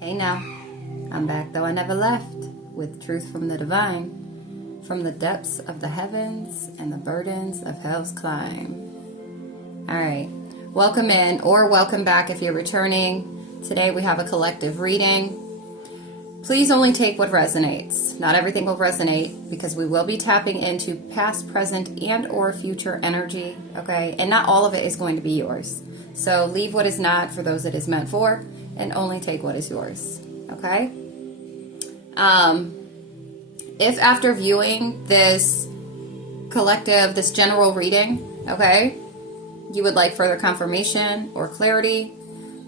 Hey now, I'm back though I never left, with truth from the divine, from the depths of the heavens and the burdens of hell's climb. Alright, welcome in or welcome back if you're returning. Today we have a collective reading. Please only take what resonates. Not everything will resonate because we will be tapping into past, present, and or future energy, okay? And not all of it is going to be yours. So leave what is not for those it is meant for, and only take what is yours, okay? If after viewing this collective, this general reading, okay, you would like further confirmation or clarity,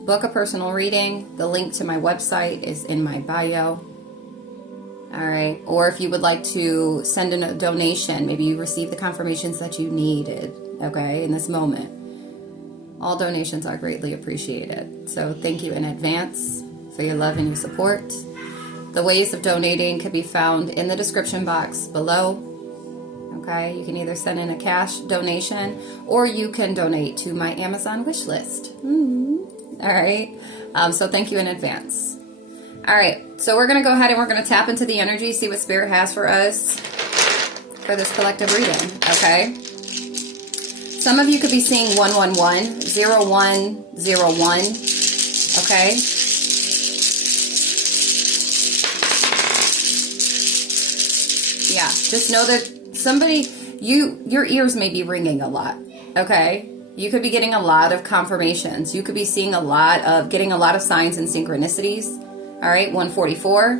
book a personal reading. The link to my website is in my bio. All right. Or if you would like to send in a donation, maybe you received the confirmations that you needed, okay, in this moment. All donations are greatly appreciated. So thank you in advance for your love and your support. The ways of donating can be found in the description box below. Okay, you can either send in a cash donation or you can donate to my Amazon wish list. All right. So thank you in advance. All right. So we're going to go ahead and we're going to tap into the energy, see what Spirit has for us for this collective reading. Okay. Some of you could be seeing 111, 0101. Okay. Yeah. Just know that somebody, your ears may be ringing a lot. Okay. You could be getting a lot of confirmations. You could be seeing getting a lot of signs and synchronicities. All right, 144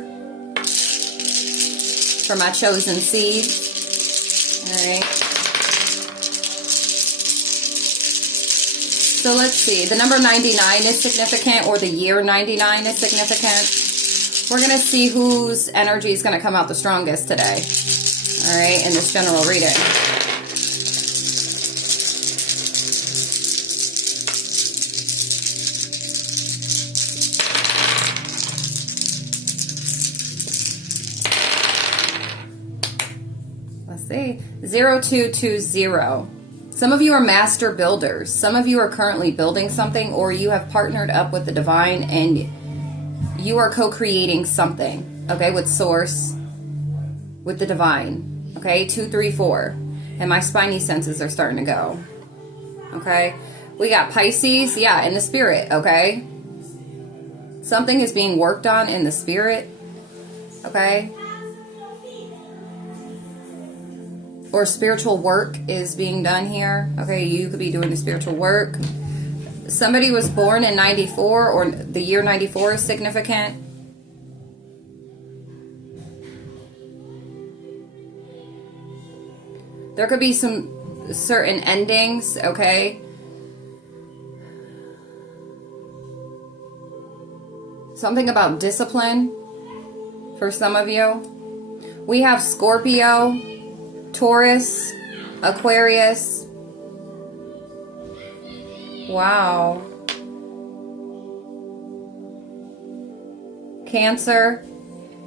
for my chosen seed. All right. So let's see. The number 99 is significant, or the year 99 is significant. We're going to see whose energy is going to come out the strongest today. All right, in this general reading. See, 0220. Some of you are master builders. Some of you are currently building something, or you have partnered up with the divine and you are co-creating something, okay, with source, with the divine, okay, 234. And my spiny senses are starting to go, okay. We got Pisces, yeah, in the spirit, okay. Something is being worked on in the spirit, okay. Or spiritual work is being done here. Okay, you could be doing the spiritual work. Somebody was born in 94, or the year 94 is significant. There could be some certain endings, okay? Something about discipline for some of you. We have Scorpio, Taurus, Aquarius. Wow. Cancer.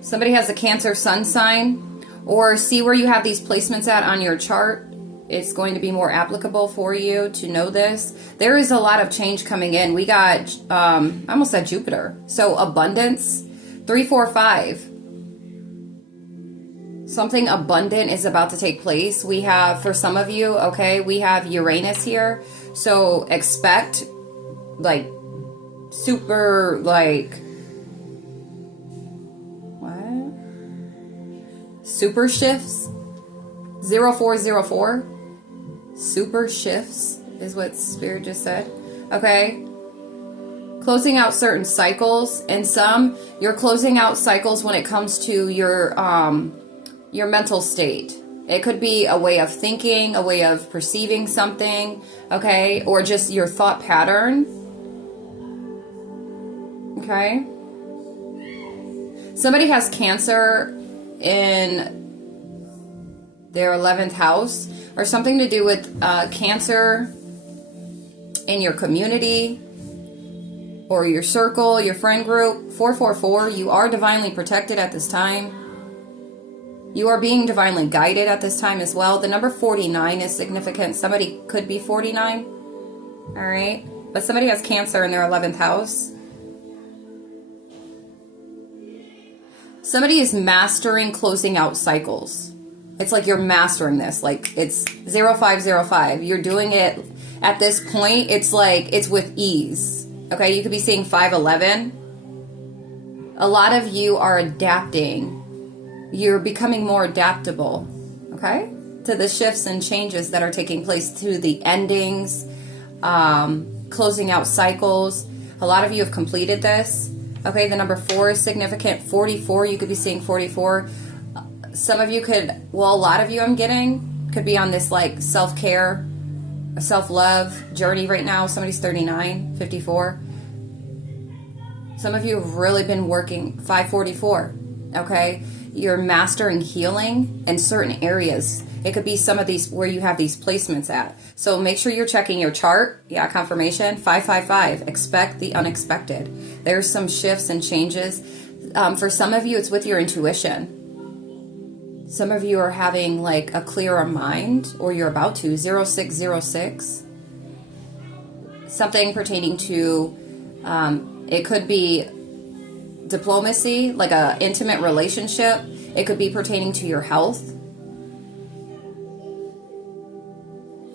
Somebody has a Cancer sun sign. Or see where you have these placements at on your chart. It's going to be more applicable for you to know this. There is a lot of change coming in. We got, I almost said Jupiter. So abundance, 3, 4, 5. Something abundant is about to take place. We have, for some of you, okay, we have Uranus here. So expect, like, super, like, what? Super shifts. 0404. Super shifts is what Spirit just said. Okay. Closing out certain cycles. And some, you're closing out cycles when it comes to your mental state. It could be a way of thinking, a way of perceiving something, okay? Or just your thought pattern, okay? Somebody has Cancer in their 11th house, or something to do with Cancer in your community or your circle, your friend group. 444, you are divinely protected at this time. You are being divinely guided at this time as well. The number 49 is significant. Somebody could be 49. All right. But somebody has Cancer in their 11th house. Somebody is mastering closing out cycles. It's like you're mastering this. Like it's 0505. You're doing it at this point. It's like it's with ease. Okay, you could be seeing 511. A lot of you are adapting. You're becoming more adaptable. Okay, to the shifts and changes that are taking place through the endings, closing out cycles. A lot of you have completed this. Okay, the number 4 is significant. 44, you could be seeing 44. Some of you could, well, a lot of you I'm getting could be on this like self-care, self-love journey right now. Somebody's 39, 54. Some of you have really been working 544. Okay, you're mastering healing in certain areas. It could be some of these where you have these placements at. So make sure you're checking your chart. Yeah, confirmation. 555. Expect the unexpected. There's some shifts and changes. For some of you, it's with your intuition. Some of you are having like a clearer mind, or you're about to. 0606. Something pertaining to, it could be diplomacy, like a intimate relationship. It could be pertaining to your health.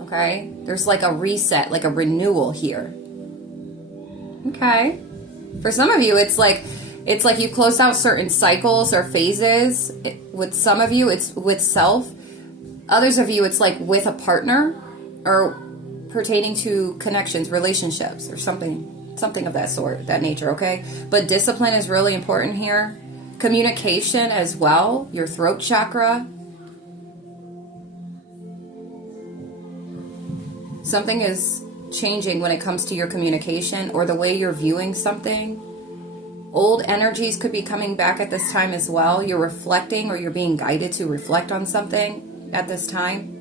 Okay, there's like a reset, like a renewal here. Okay, for some of you, it's like you close out certain cycles or phases. With some of you, it's with self. Others of you, it's like with a partner or pertaining to connections, relationships, or something of that sort, that nature. Okay, but discipline is really important here. Communication as well. Your throat chakra. Something is changing when it comes to your communication or the way you're viewing something. Old energies could be coming back at this time as well. You're reflecting, or you're being guided to reflect on something at this time.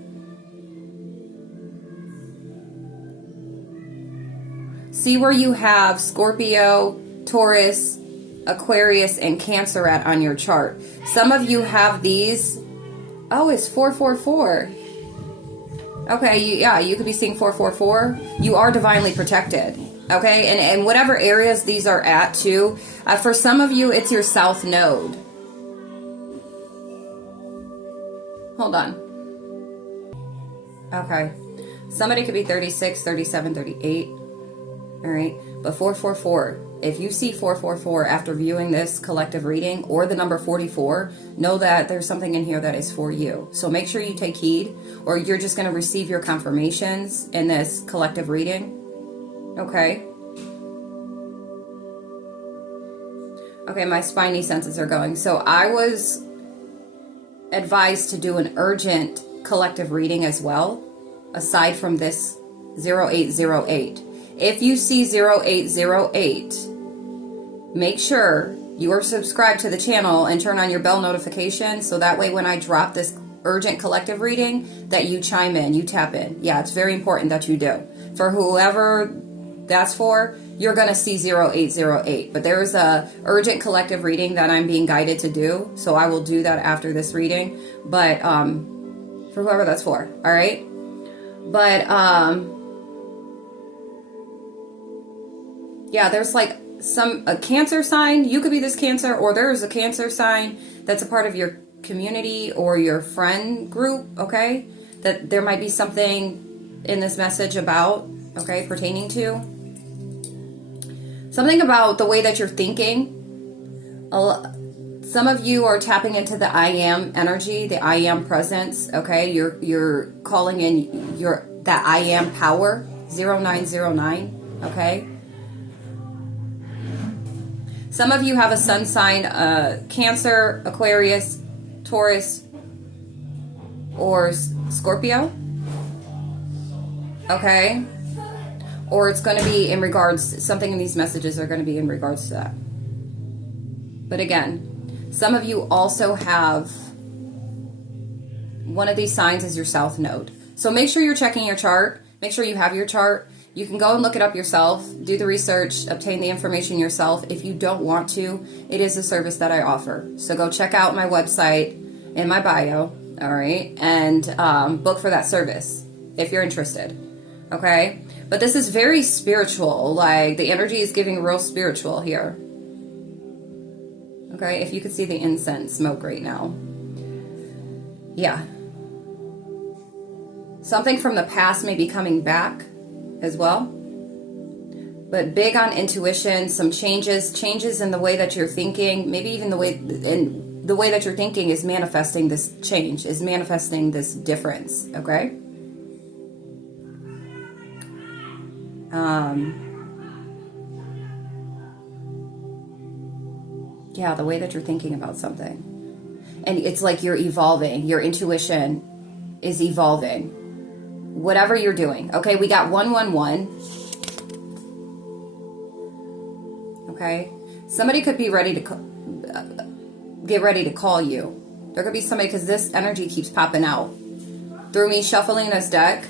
See where you have Scorpio, Taurus, Aquarius, and Cancer at on your chart. Some of you have these. Oh, it's 444. Okay, you could be seeing 444. You are divinely protected. Okay, and whatever areas these are at too. For some of you, it's your south node. Hold on. Okay, somebody could be 36, 37, 38. All right, but 444. If you see 444 after viewing this collective reading, or the number 44, know that there's something in here that is for you. So make sure you take heed, or you're just going to receive your confirmations in this collective reading. Okay. Okay, my spidey senses are going. So I was advised to do an urgent collective reading as well, aside from this 0808. If you see 0808, make sure you are subscribed to the channel and turn on your bell notification, so that way when I drop this urgent collective reading, that you chime in, you tap in. Yeah, it's very important that you do. For whoever that's for, you're going to see 0808. But there's a urgent collective reading that I'm being guided to do, so I will do that after this reading. But for whoever that's for, all right? But yeah, there's like a Cancer sign. You could be this Cancer, or there's a Cancer sign that's a part of your community or your friend group, okay? That there might be something in this message about, okay, pertaining to. Something about the way that you're thinking. Some of you are tapping into the I am energy, the I am presence, okay? You're calling in that I am power, 0909, okay? Some of you have a sun sign, Cancer, Aquarius, Taurus, or Scorpio. Okay? Or it's going to be in regards, something in these messages are going to be in regards to that. But again, some of you also have one of these signs as your south node. So make sure you're checking your chart. Make sure you have your chart. You can go and look it up yourself, do the research, obtain the information yourself. If you don't want to, it is a service that I offer. So go check out my website in my bio, all right, and book for that service if you're interested, okay? But this is very spiritual, like the energy is giving real spiritual here. Okay, if you could see the incense smoke right now. Yeah. Something from the past may be coming back as well. But big on intuition, some changes in the way that you're thinking, maybe even the way that you're thinking is manifesting this change, is manifesting this difference, okay? Yeah, the way that you're thinking about something. And it's like you're evolving. Your intuition is evolving. Whatever you're doing. Okay, we got 111. Okay? Somebody could be ready to get ready to call you. There could be somebody, because this energy keeps popping out. Through me shuffling this deck,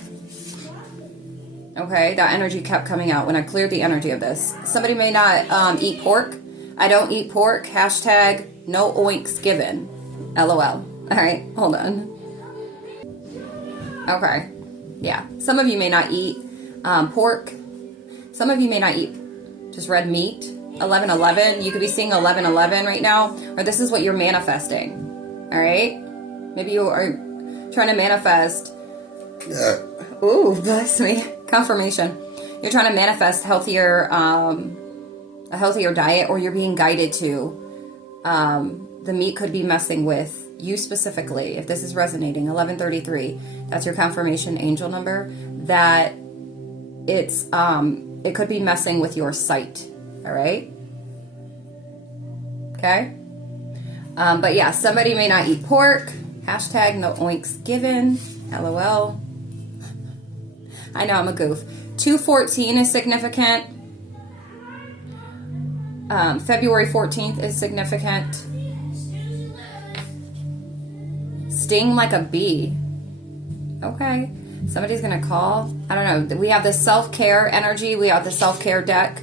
okay, that energy kept coming out when I cleared the energy of this. Somebody may not eat pork. I don't eat pork. Hashtag no oinks given. LOL. All right, hold on. Okay, yeah. Some of you may not eat pork. Some of you may not eat just red meat. 1111. You could be seeing 1111 right now, or this is what you're manifesting. All right. Maybe you are trying to manifest. Ooh, bless me. Confirmation. You're trying to manifest healthier, a healthier diet, or you're being guided to. The meat could be messing with you specifically. If this is resonating, 1133. That's your confirmation angel number. That it's it could be messing with your sight. All right. Okay. But yeah, somebody may not eat pork. Hashtag no oinks given. LOL. I know I'm a goof. 214 is significant. February 14th is significant. Sting like a bee. Okay. Somebody's going to call. I don't know. We have the self-care energy. We have the self-care deck.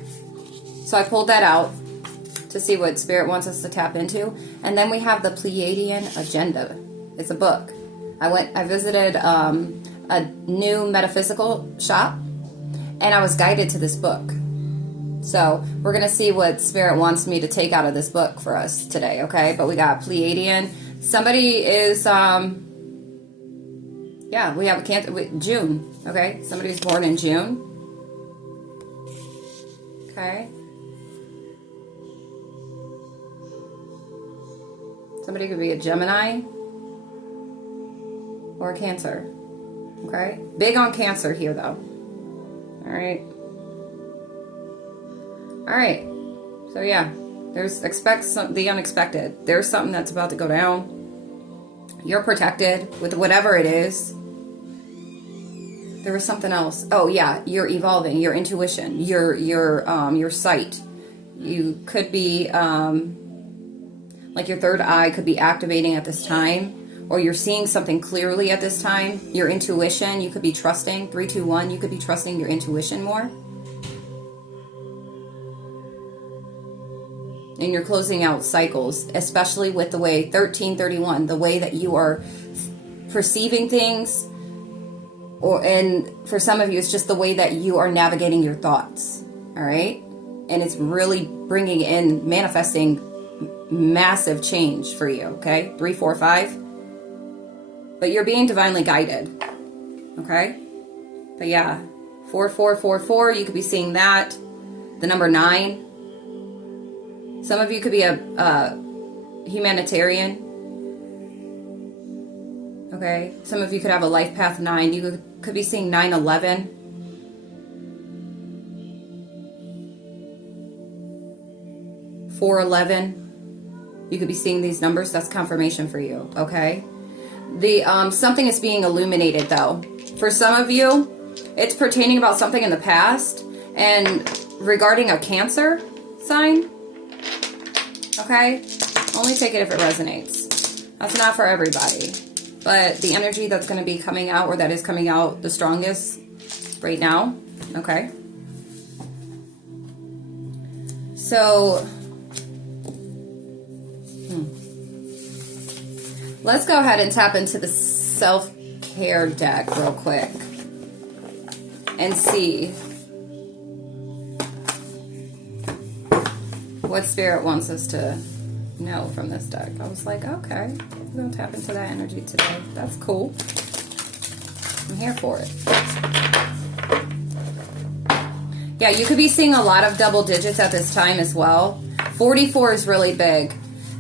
So I pulled that out to see what Spirit wants us to tap into. And then we have the Pleiadian Agenda. It's a book. I visited a new metaphysical shop, and I was guided to this book. So we're going to see what Spirit wants me to take out of this book for us today, okay? But we got Pleiadian. Somebody is, yeah, we have June, okay? Somebody's born in June. Okay. Somebody could be a Gemini or a Cancer. Okay? Big on Cancer here, though. All right. All right. So, yeah. Expect the unexpected. There's something that's about to go down. You're protected with whatever it is. There was something else. Oh, yeah. You're evolving. Your intuition. Your sight. You could be... like your third eye could be activating at this time, or you're seeing something clearly at this time. Your intuition, you could be trusting. 321, you could be trusting your intuition more. And you're closing out cycles, especially with the way 1331, the way that you are perceiving things, and for some of you, it's just the way that you are navigating your thoughts. All right, and it's really bringing in, manifesting massive change for you, okay? 345. But you're being divinely guided, okay? But yeah, 4444, you could be seeing that. The number 9. Some of you could be a humanitarian, okay? Some of you could have a life path 9. You could be seeing 911. $411. You could be seeing these numbers. That's confirmation for you, okay? The something is being illuminated, though. For some of you, it's pertaining about something in the past and regarding a Cancer sign, okay? Only take it if it resonates. That's not for everybody. But the energy that's going to be coming out, or that is coming out the strongest right now, okay? So... let's go ahead and tap into the self-care deck real quick and see what Spirit wants us to No from this deck. I was like, okay, we're going to tap into that energy today. That's cool. I'm here for it. Yeah, you could be seeing a lot of double digits at this time as well. 44 is really big.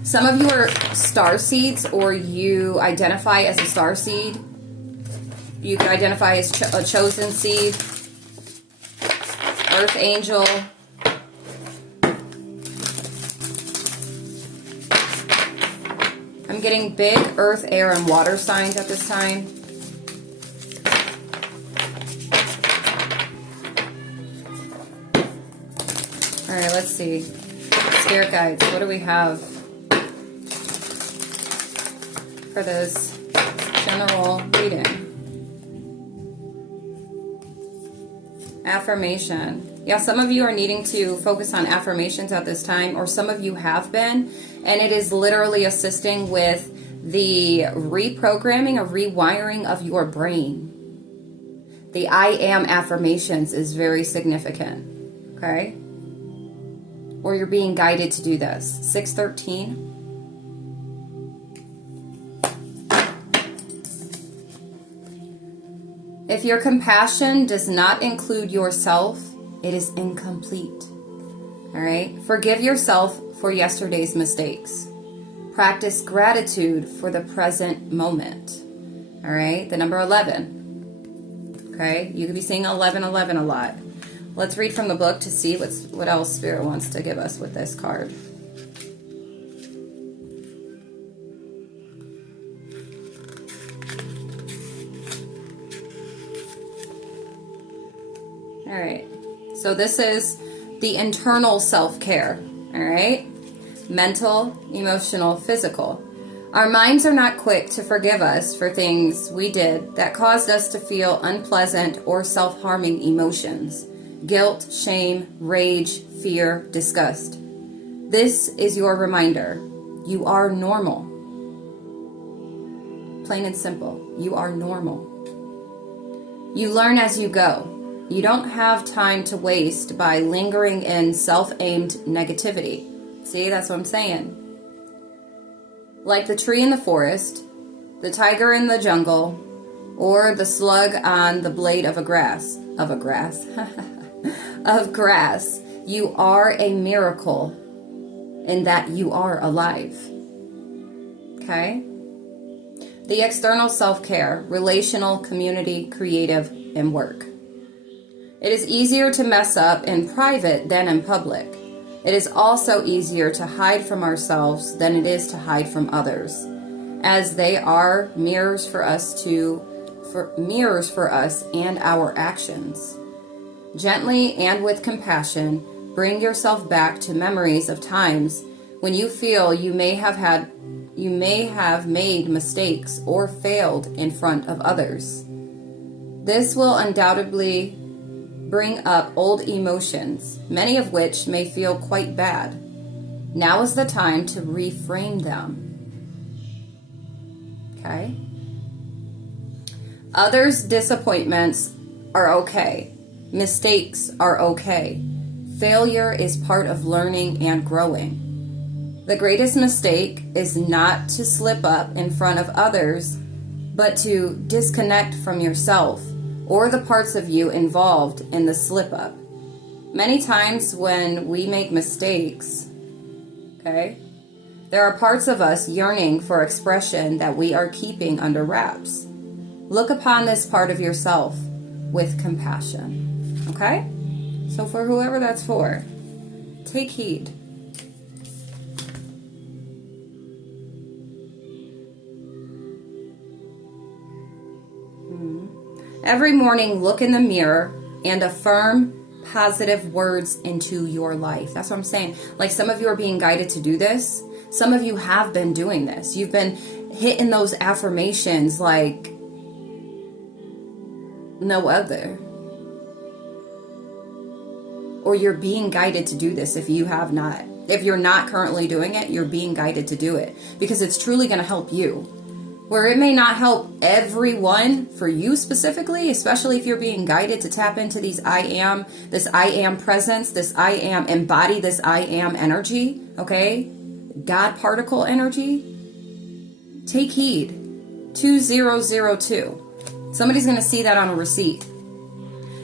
Some of you are star seeds, or you identify as a star seed. You can identify as a chosen seed, earth angel. I'm getting big earth, air, and water signs at this time. All right, let's see. Spirit guides, what do we have for this general reading? Affirmation. Yeah, some of you are needing to focus on affirmations at this time, or some of you have been, and it is literally assisting with the reprogramming or rewiring of your brain. The I am affirmations is very significant, okay? Or you're being guided to do this. 613. If your compassion does not include yourself, it is incomplete. All right? Forgive yourself for yesterday's mistakes. Practice gratitude for the present moment. All right? The number 11. Okay? You could be seeing 1111 a lot. Let's read from the book to see what else Spirit wants to give us with this card. All right, so this is the internal self-care, all right? Mental, emotional, physical. Our minds are not quick to forgive us for things we did that caused us to feel unpleasant or self-harming emotions. Guilt, shame, rage, fear, disgust. This is your reminder. You are normal. Plain and simple. You are normal. You learn as you go. You don't have time to waste by lingering in self-aimed negativity. See, that's what I'm saying. Like the tree in the forest, the tiger in the jungle, or the slug on the blade of grass, you are a miracle in that you are alive. Okay? The external self-care, relational, community, creative, and work. It is easier to mess up in private than in public. It is also easier to hide from ourselves than it is to hide from others, as they are mirrors for us and our actions. Gently and with compassion, bring yourself back to memories of times when you feel you may have made mistakes or failed in front of others. This will undoubtedly bring up old emotions, many of which may feel quite bad. Now is the time to reframe them. Okay? Others' disappointments are okay. Mistakes are okay. Failure is part of learning and growing. The greatest mistake is not to slip up in front of others, but to disconnect from yourself or the parts of you involved in the slip up. Many times when we make mistakes, okay, there are parts of us yearning for expression that we are keeping under wraps. Look upon this part of yourself with compassion, okay? So for whoever that's for, take heed. Every morning, look in the mirror and affirm positive words into your life. That's what I'm saying. Like, some of you are being guided to do this. Some of you have been doing this. You've been hitting those affirmations like no other. Or you're being guided to do this if you have not. If you're not currently doing it, you're being guided to do it because it's truly going to help you. Where it may not help everyone, for you specifically, especially if you're being guided to tap into this I am presence, this I am, embody this I am energy, okay? God particle energy, take heed. 2002. Somebody's going to see that on a receipt.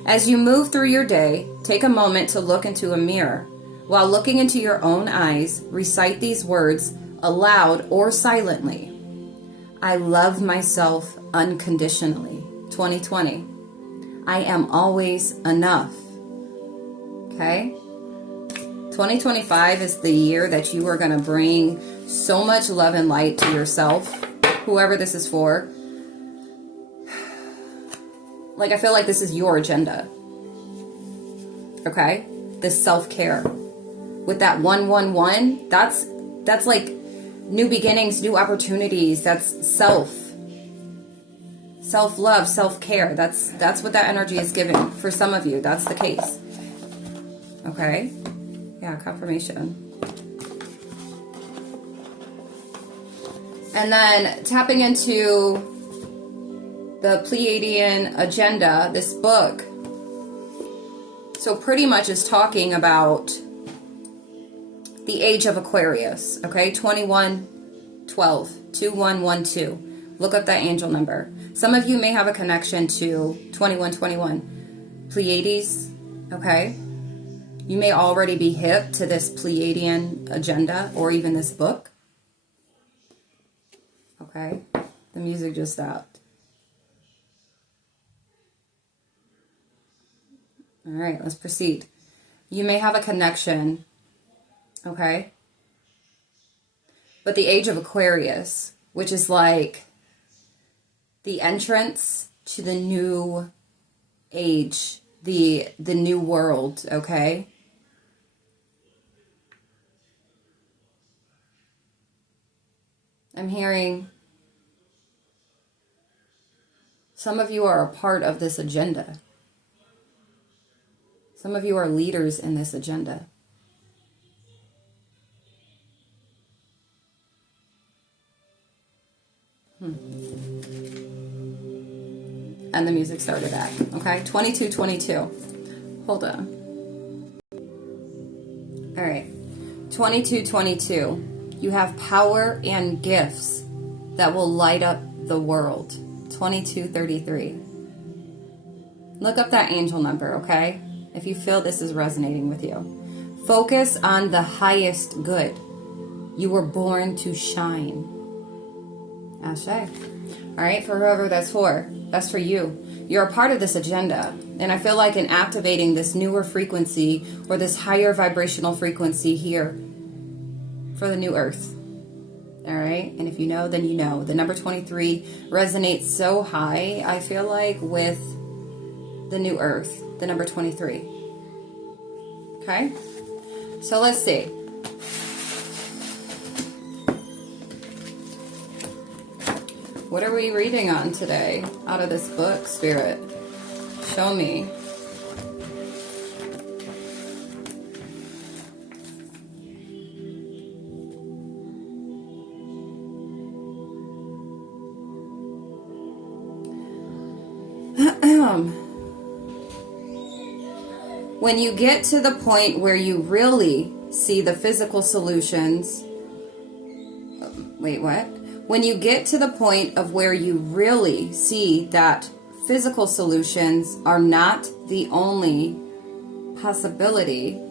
As you move through your day, take a moment to look into a mirror. While looking into your own eyes, recite these words aloud or silently. I love myself unconditionally. 2020. I am always enough. Okay? 2025 is the year that you are going to bring so much love and light to yourself, whoever this is for. Like, I feel like this is your agenda. Okay? This self-care. With that 111, that's like new beginnings, new opportunities. That's self-love, self-care. That's what that energy is giving for some of you. That's the case. Okay? Yeah, confirmation. And then tapping into the Pleiadian agenda, this book, so pretty much is talking about the age of Aquarius, okay? 2112, 2112. Look up that angel number. Some of you may have a connection to 2121. Pleiades, okay? You may already be hip to this Pleiadian agenda or even this book. Okay? The music just stopped. All right, let's proceed. You may have a connection, okay? But the age of Aquarius, which is like the entrance to the new age, the new world, okay? I'm hearing some of you are a part of this agenda. Some of you are leaders in this agenda. And the music started at, okay? 2222. Hold on. All right. 2222. You have power and gifts that will light up the world. 2233. Look up that angel number, okay? If you feel this is resonating with you. Focus on the highest good. You were born to shine. Ashe. All right, for whoever that's for you. You're a part of this agenda. And I feel like in activating this newer frequency or this higher vibrational frequency here for the new earth. All right. And if you know, then you know. The number 23 resonates so high, I feel like, with the new earth, the number 23. Okay. So let's see. What are we reading on today out of this book, Spirit? Show me. When you get to the point where you really see the physical solutions, wait, what? When you get to the point of where you really see that physical solutions are not the only possibility,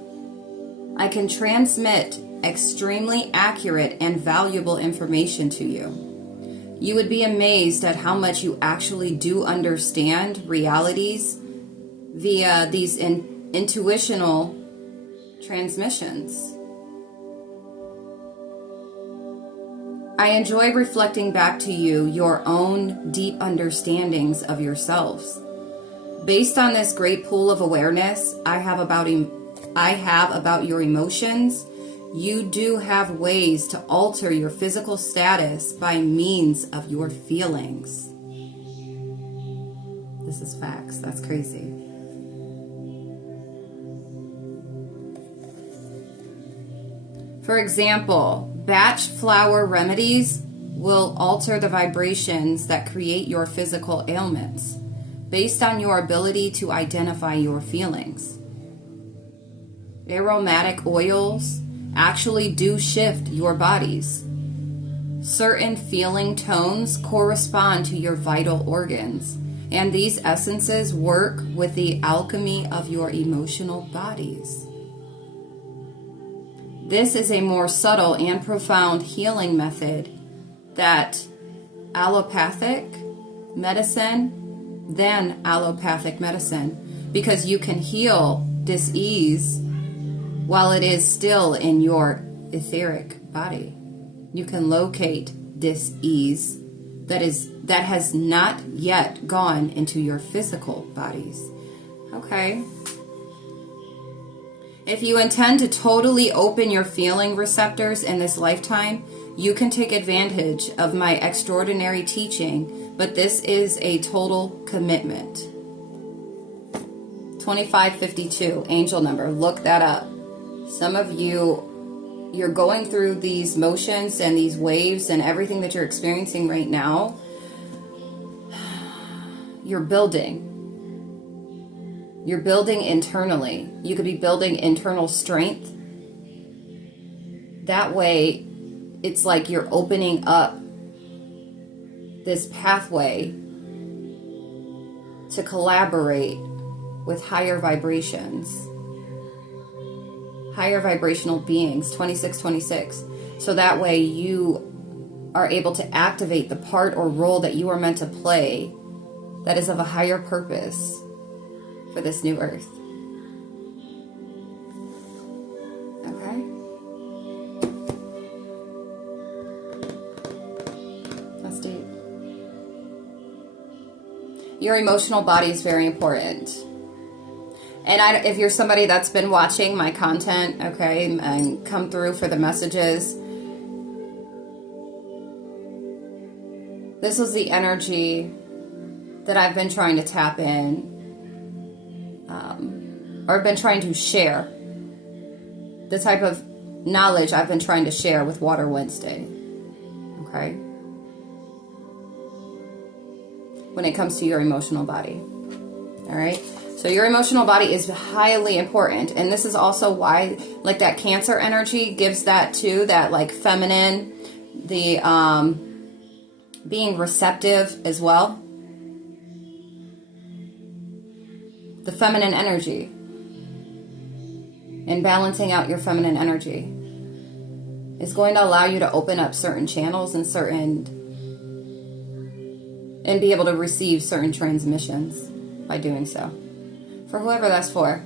I can transmit extremely accurate and valuable information to you. You would be amazed at how much you actually do understand realities via these intuitional transmissions. I enjoy reflecting back to you your own deep understandings of yourselves. Based on this great pool of awareness I have about your emotions, you do have ways to alter your physical status by means of your feelings. This is facts. That's crazy. For example, batch flower remedies will alter the vibrations that create your physical ailments based on your ability to identify your feelings. Aromatic oils actually do shift your bodies. Certain feeling tones correspond to your vital organs, and these essences work with the alchemy of your emotional bodies. This is a more subtle and profound healing method that allopathic medicine because you can heal dis-ease while it is still in your etheric body. You can locate dis-ease that has not yet gone into your physical bodies. Okay. If you intend to totally open your feeling receptors in this lifetime, you can take advantage of my extraordinary teaching, but this is a total commitment. 2552, angel number. Look that up. Some of you, you're going through these motions and these waves and everything that you're experiencing right now. You're building. You're building internally. You could be building internal strength. That way, it's like you're opening up this pathway to collaborate with higher vibrations, higher vibrational beings, 2626. So that way you are able to activate the part or role that you are meant to play that is of a higher purpose for this new earth. Okay? That's deep. Your emotional body is very important. And if you're somebody that's been watching my content, okay, and come through for the messages, this was the energy that I've been trying to tap in, or been trying to share. The type of knowledge I've been trying to share with Water Wednesday. Okay? When it comes to your emotional body. Alright? So your emotional body is highly important. And this is also why, like, that Cancer energy gives that too, that like feminine, the being receptive as well. The feminine energy. And balancing out your feminine energy is going to allow you to open up certain channels and be able to receive certain transmissions by doing so. For whoever that's for,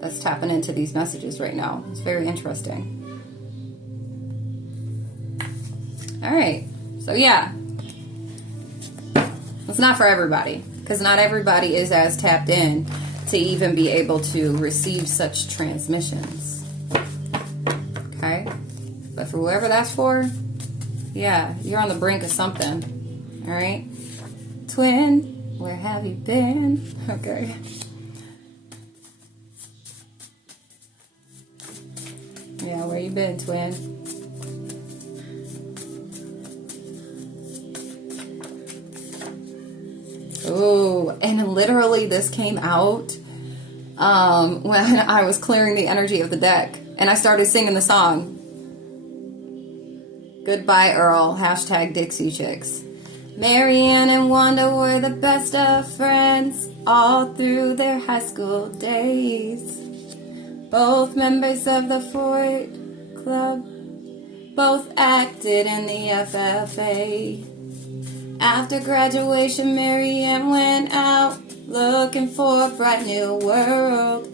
that's tapping into these messages right now. It's very interesting. All right. So yeah, it's not for everybody, because not everybody is as tapped in to even be able to receive such transmissions. Okay? But for whoever that's for, yeah, you're on the brink of something. All right? Twin, where have you been? Okay. Yeah, where you been, twin? Oh, and literally this came out when I was clearing the energy of the deck, and I started singing the song. Goodbye, Earl. # Dixie Chicks. Marianne and Wanda were the best of friends all through their high school days. Both members of the Fort Club, both acted in the FFA. After graduation, Marianne went out looking for a bright new world.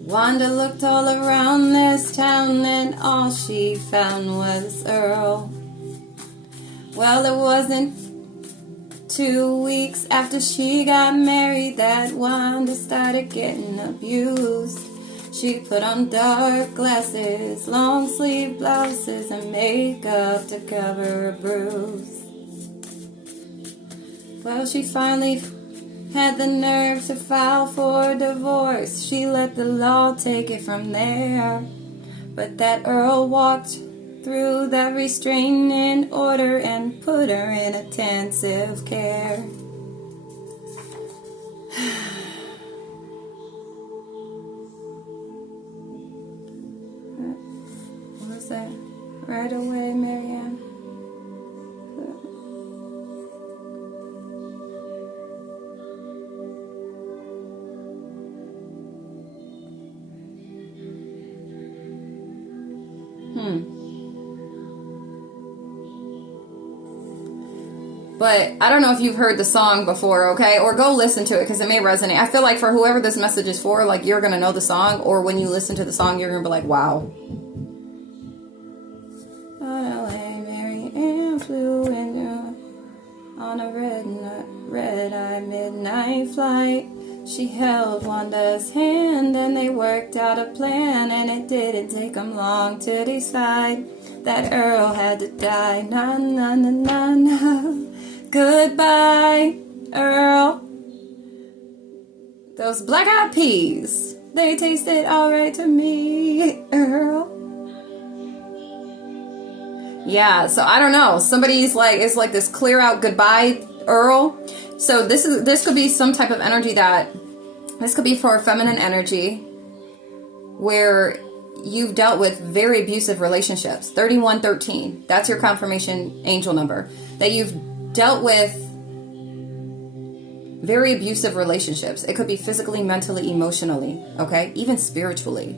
Wanda looked all around this town and all she found was Earl. Well, it wasn't 2 weeks after she got married that Wanda started getting abused. She put on dark glasses, long sleeve blouses, and makeup to cover a bruise. Well, she finally had the nerve to file for divorce. She let the law take it from there. But that Earl walked through that restraining order and put her in intensive care. right away, Marianne. But I don't know if you've heard the song before, okay? Or go listen to it because it may resonate. I feel like for whoever this message is for, like you're going to know the song, or when you listen to the song, you're going to be like, wow. Marianne flew on a red-eye midnight flight. She held Wanda's hand and they worked out a plan, and it didn't take them long to decide that Earl had to die. Na na na na na. Goodbye, Earl. Those black-eyed peas, they tasted alright to me, Earl. Yeah, so I don't know. Somebody's like, it's like this clear out goodbye, Earl. So this could be some type of energy this could be for feminine energy where you've dealt with very abusive relationships. 3113. That's your confirmation angel number. That you've dealt with very abusive relationships. It could be physically, mentally, emotionally, okay? Even spiritually.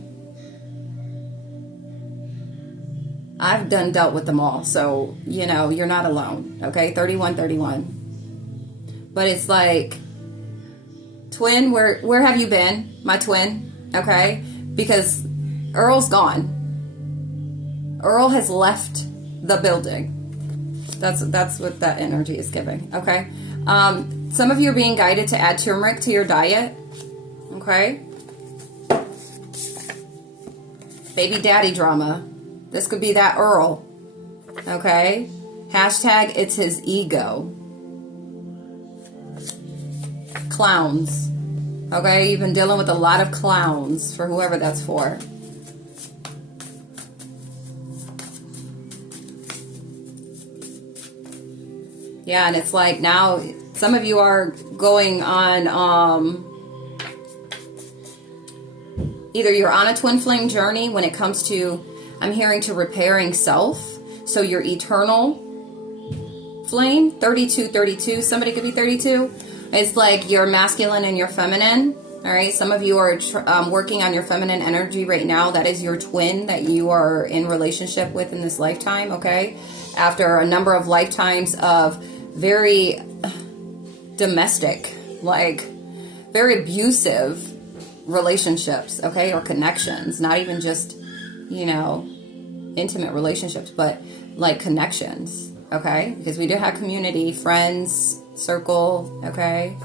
I've dealt with them all. So, you're not alone, okay? 3131. But it's like, twin, where have you been? My twin, okay? Because Earl's gone. Earl has left the building. That's what that energy is giving, okay? Some of you are being guided to add turmeric to your diet, okay? Baby daddy drama. This could be that Earl, okay? Hashtag it's his ego. Clowns, okay? You've been dealing with a lot of clowns for whoever that's for. Yeah, and it's like now some of you are going on, either you're on a twin flame journey when it comes to, I'm hearing, to repairing self. So your eternal flame, 3232, somebody could be 32. It's like your masculine and your feminine. All right. Some of you are working on your feminine energy right now. That is your twin that you are in relationship with in this lifetime. Okay. After a number of lifetimes of very domestic, like very abusive relationships. Okay. Or connections, not even just, intimate relationships, but like connections. Okay. Because we do have community, friends, circle. Okay.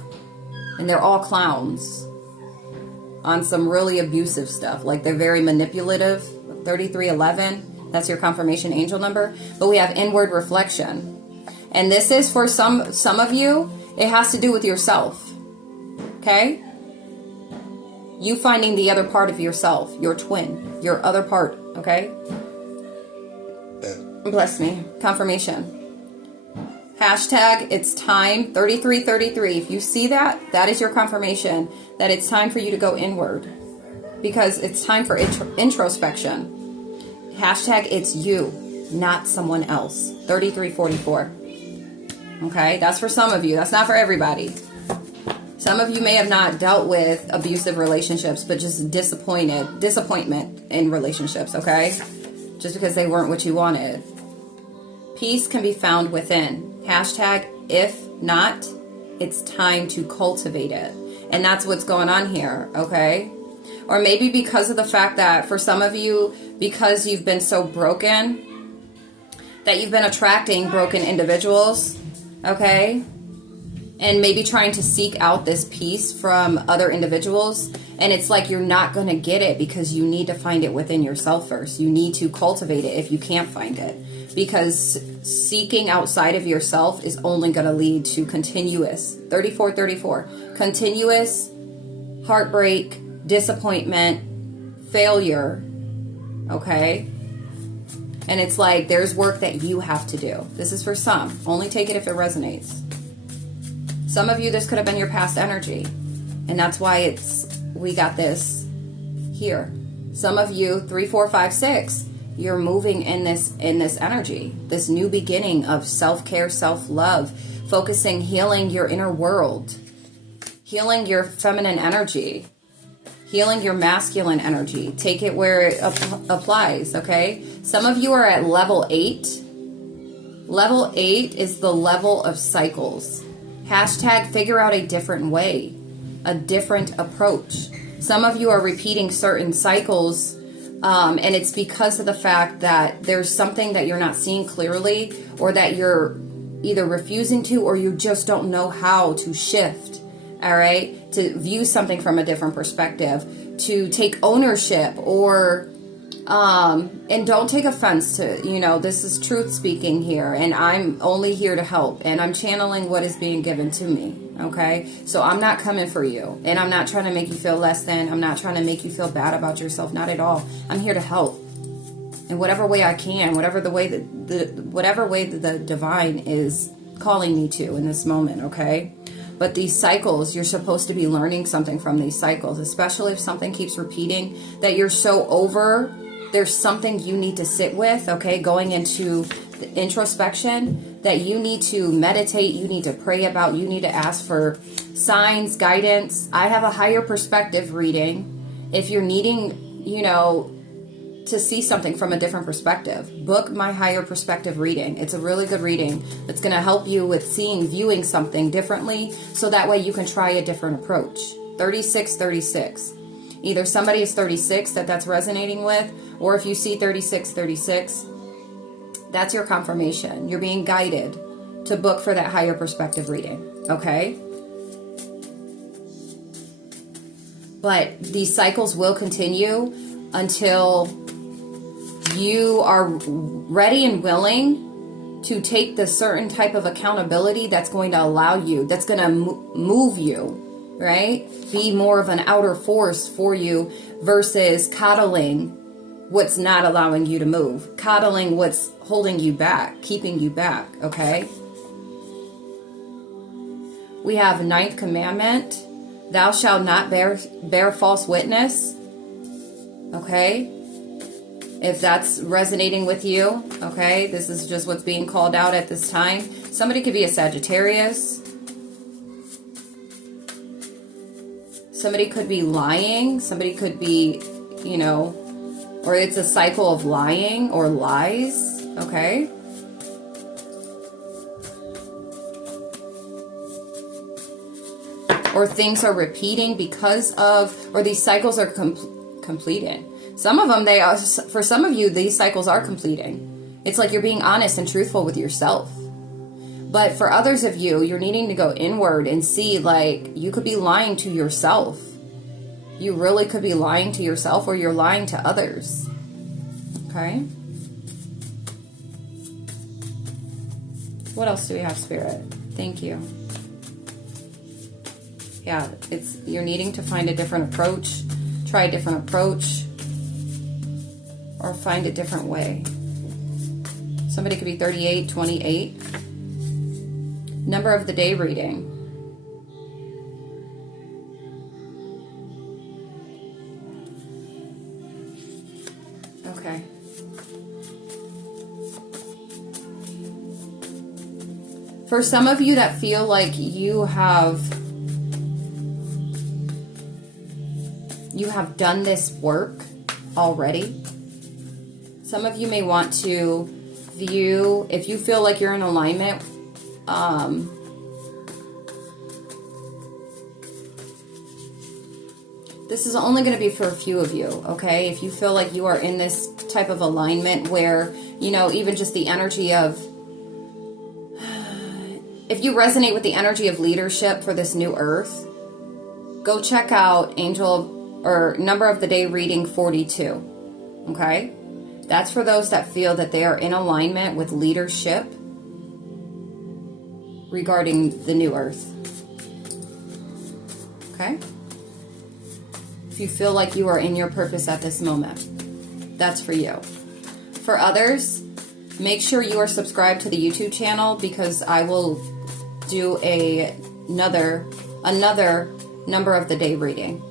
And they're all clowns on some really abusive stuff. Like they're very manipulative. 3311, that's your confirmation angel number. But we have inward reflection. And this is for some of you, it has to do with yourself. Okay? You finding the other part of yourself, your twin, your other part. Okay? Bless me. Confirmation. Hashtag it's time 3333. If you see that, that is your confirmation that it's time for you to go inward, because it's time for introspection. Hashtag it's you, not someone else. 3344. Okay, that's for some of you. That's not for everybody. Some of you may have not dealt with abusive relationships, but just disappointment in relationships, okay? Just because they weren't what you wanted. Peace can be found within. Hashtag if not, it's time to cultivate it. And that's what's going on here, okay? Or maybe because of the fact that for some of you, because you've been so broken, that you've been attracting broken individuals, okay? And maybe trying to seek out this peace from other individuals. And it's like you're not going to get it because you need to find it within yourself first. You need to cultivate it if you can't find it. Because seeking outside of yourself is only going to lead to continuous, 3434, continuous heartbreak, disappointment, failure, okay? And it's like there's work that you have to do. This is for some. Only take it if it resonates. Some of you, this could have been your past energy. And that's why we got this here. Some of you, 3, 4, 5, 6, you're moving in this energy, this new beginning of self-care, self-love, focusing, healing your inner world, healing your feminine energy, healing your masculine energy. Take it where it applies, okay? Some of you are at level 8. Level 8 is the level of cycles. Hashtag figure out a different way, a different approach. Some of you are repeating certain cycles, and it's because of the fact that there's something that you're not seeing clearly, or that you're either refusing to, or you just don't know how to shift, all right? To view something from a different perspective, to take ownership, or and don't take offense to, this is truth speaking here, and I'm only here to help, and I'm channeling what is being given to me, okay? So I'm not coming for you, and I'm not trying to make you feel less than. I'm not trying to make you feel bad about yourself, not at all. I'm here to help in whatever way I can, whatever way that the divine is calling me to in this moment, okay? But these cycles, you're supposed to be learning something from these cycles, especially if something keeps repeating that you're so over. There's something you need to sit with, okay? Going into the introspection that you need to meditate, you need to pray about, you need to ask for signs, guidance. I have a higher perspective reading. If you're needing, to see something from a different perspective, book my higher perspective reading. It's a really good reading that's going to help you with viewing something differently, so that way you can try a different approach. 3636. Either somebody is 36 that's resonating with, or if you see 3636, that's your confirmation. You're being guided to book for that higher perspective reading, okay? But these cycles will continue until you are ready and willing to take the certain type of accountability that's going to allow you, that's going to move you, right? Be more of an outer force for you versus coddling what's not allowing you to move, coddling what's holding you back, keeping you back, okay? We have 9th commandment, thou shalt not bear false witness, okay? If that's resonating with you, okay, this is just what's being called out at this time. Somebody could be a Sagittarius. Somebody could be lying. Somebody could be, or it's a cycle of lying or lies, okay? Or things are repeating because of, or these cycles are completed. Some of them, for some of you, these cycles are completing. It's like you're being honest and truthful with yourself. But for others of you, you're needing to go inward and see, like, you could be lying to yourself. You really could be lying to yourself, or you're lying to others. Okay? What else do we have, Spirit? Thank you. Yeah, you're needing to find a different approach, try a different approach, or find a different way. Somebody could be 38, 28. Number of the day reading. Okay. For some of you that feel like you have done this work already, some of you may want to view, if you feel like you're in alignment, this is only going to be for a few of you, okay? If you feel like you are in this type of alignment where, even just the energy of, if you resonate with the energy of leadership for this new earth, go check out Number of the Day reading 42, okay? That's for those that feel that they are in alignment with leadership regarding the new earth. Okay? If you feel like you are in your purpose at this moment, that's for you. For others, make sure you are subscribed to the YouTube channel, because I will do another Number of the Day reading.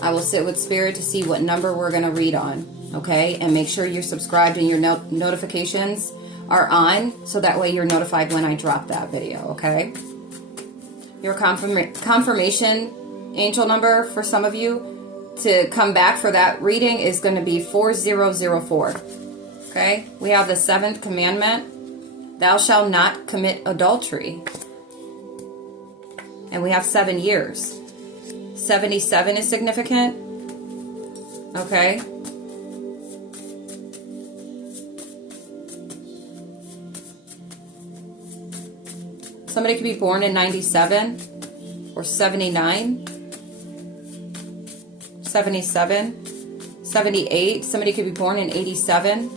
I will sit with Spirit to see what number we're going to read on. okay? And make sure you're subscribed and your notifications are on, so that way you're notified when I drop that video, okay? Your confirmation angel number for some of you to come back for that reading is going to be 4004. Okay? We have the 7th commandment, thou shalt not commit adultery. And we have 7 years. 77 is significant. Okay? Somebody could be born in 97 or 79. 77, 78. Somebody could be born in 87.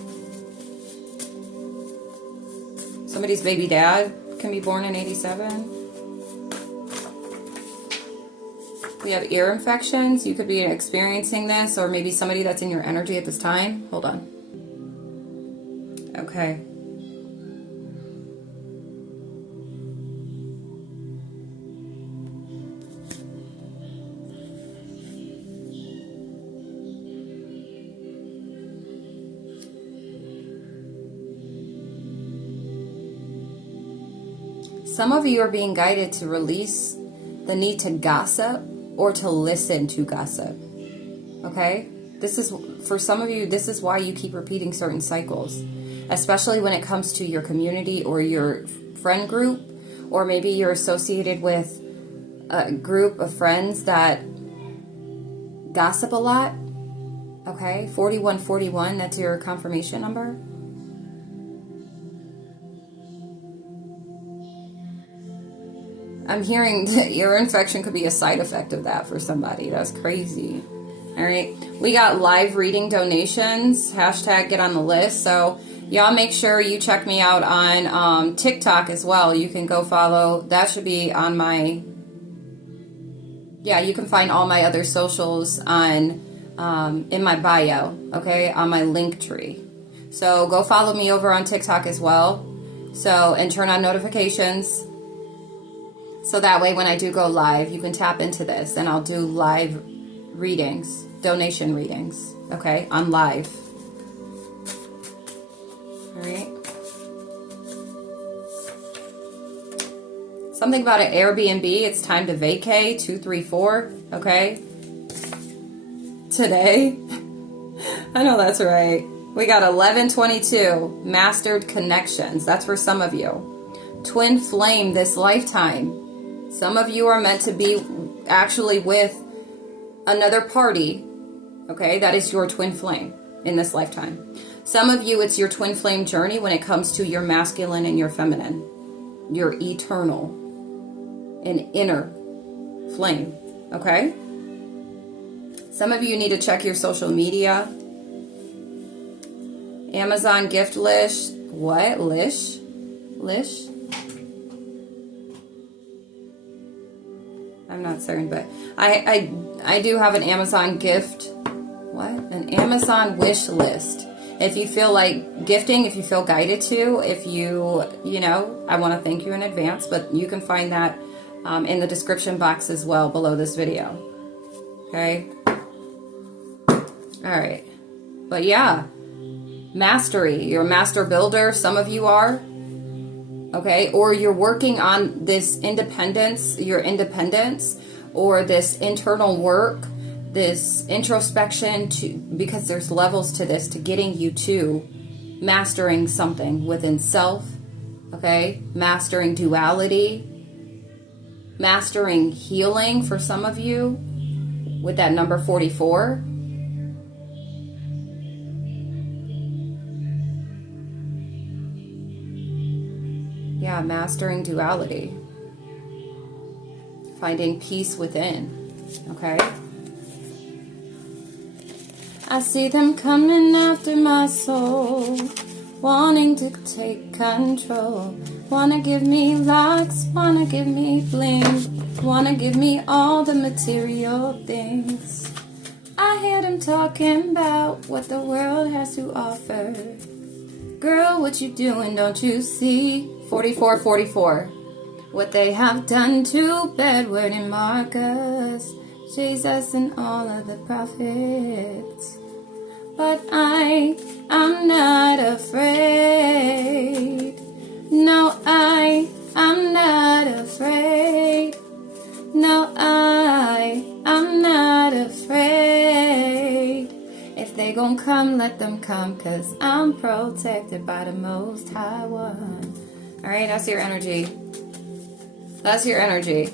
Somebody's baby dad can be born in 87. We have ear infections. You could be experiencing this, or maybe somebody that's in your energy at this time. Hold on. Okay. Some of you are being guided to release the need to gossip or to listen to gossip. Okay? This is, for some of you, this is why you keep repeating certain cycles, especially when it comes to your community or your friend group, or maybe you're associated with a group of friends that gossip a lot. Okay? 4141, that's your confirmation number. I'm hearing ear infection could be a side effect of that for somebody. That's crazy. All right. We got live reading donations. Hashtag get on the list. So y'all make sure you check me out on TikTok as well. You can go follow. That should be on my... Yeah, you can find all my other socials on in my bio. Okay, on my link tree. So go follow me over on TikTok as well. So, and turn on notifications. So that way when I do go live, you can tap into this, and I'll do live readings, donation readings, okay, on live. All right. Something about an Airbnb, it's time to vacate, 234, okay? Today. I know that's right. We got 1122, mastered connections. That's for some of you. Twin flame this lifetime. Some of you are meant to be actually with another party, okay? That is your twin flame in this lifetime. Some of you, it's your twin flame journey when it comes to your masculine and your feminine, your eternal and inner flame, okay? Some of you need to check your social media. Amazon gift list. What? Lish? I'm not certain, but I do have an Amazon gift. What? An Amazon wish list. If you feel like gifting, if you feel guided to, if you know, I want to thank you in advance, but you can find that in the description box as well below this video. Okay? All right. But yeah, mastery. You're a master builder. Some of you are. Okay, or you're working on this independence, your independence, or this internal work, this introspection, because there's levels to this, to getting you to mastering something within self, okay, mastering duality, mastering healing for some of you with that number 44. Yeah, mastering duality. Finding peace within. Okay? I see them coming after my soul, wanting to take control. Wanna give me locks, wanna give me bling, wanna give me all the material things. I hear them talking about what the world has to offer. Girl, what you doing, don't you see? 4444. What they have done to Bedward and Marcus, Jesus and all of the prophets. but I'm not afraid. No, I'm not afraid. No, I'm not afraid. If they gon' come, let them come, 'cause I'm protected by the Most High One. All right, that's your energy. That's your energy.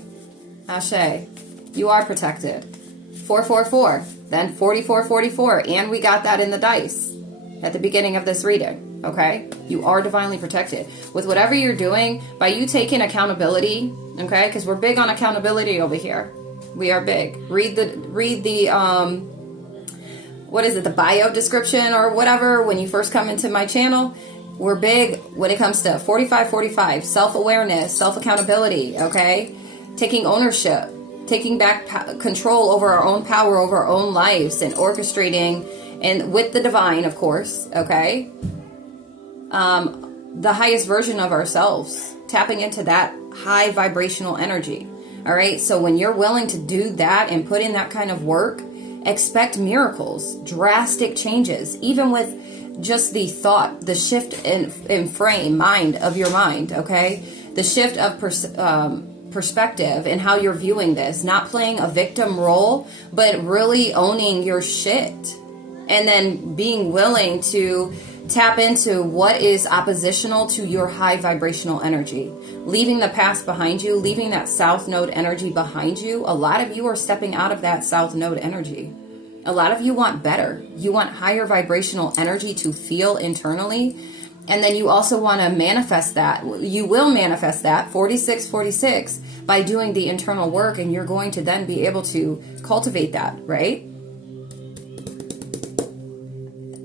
Ashe, you are protected. 444, then 4444, and we got that in the dice at the beginning of this reading, okay? You are divinely protected. With whatever you're doing, by you taking accountability, okay? Because we're big on accountability over here. We are big. Read the what is it, the bio description or whatever when you first come into my channel. We're big when it comes to 4545, self-awareness, self-accountability, okay? Taking ownership, taking back control over our own power, over our own lives, and orchestrating, and with the divine, of course, okay? The highest version of ourselves, tapping into that high vibrational energy, all right? So when you're willing to do that and put in that kind of work, expect miracles, drastic changes, even with just the thought, the shift in frame, mind of your mind, okay? The shift of perspective and how you're viewing this, not playing a victim role, but really owning your shit. And then being willing to tap into what is oppositional to your high vibrational energy. Leaving the past behind you, leaving that south node energy behind you. A lot of you are stepping out of that south node energy. A lot of you want better. You want higher vibrational energy to feel internally. And then you also want to manifest that. You will manifest that 4646 by doing the internal work, and you're going to then be able to cultivate that, right?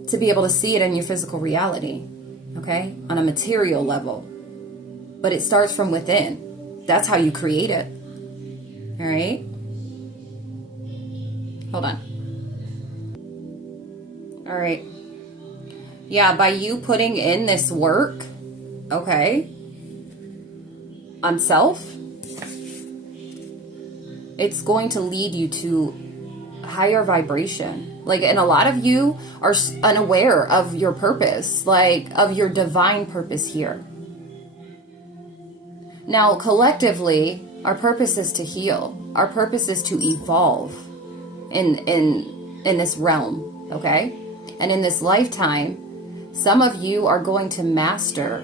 To be able to see it in your physical reality, okay? On a material level. But it starts from within. That's how you create it. All right? Hold on. All right. Yeah, by you putting in this work, okay, on self, it's going to lead you to higher vibration. Like, and a lot of you are unaware of your purpose, like of your divine purpose here. Now, collectively, our purpose is to heal. Our purpose is to evolve in this realm, okay? And in this lifetime, some of you are going to master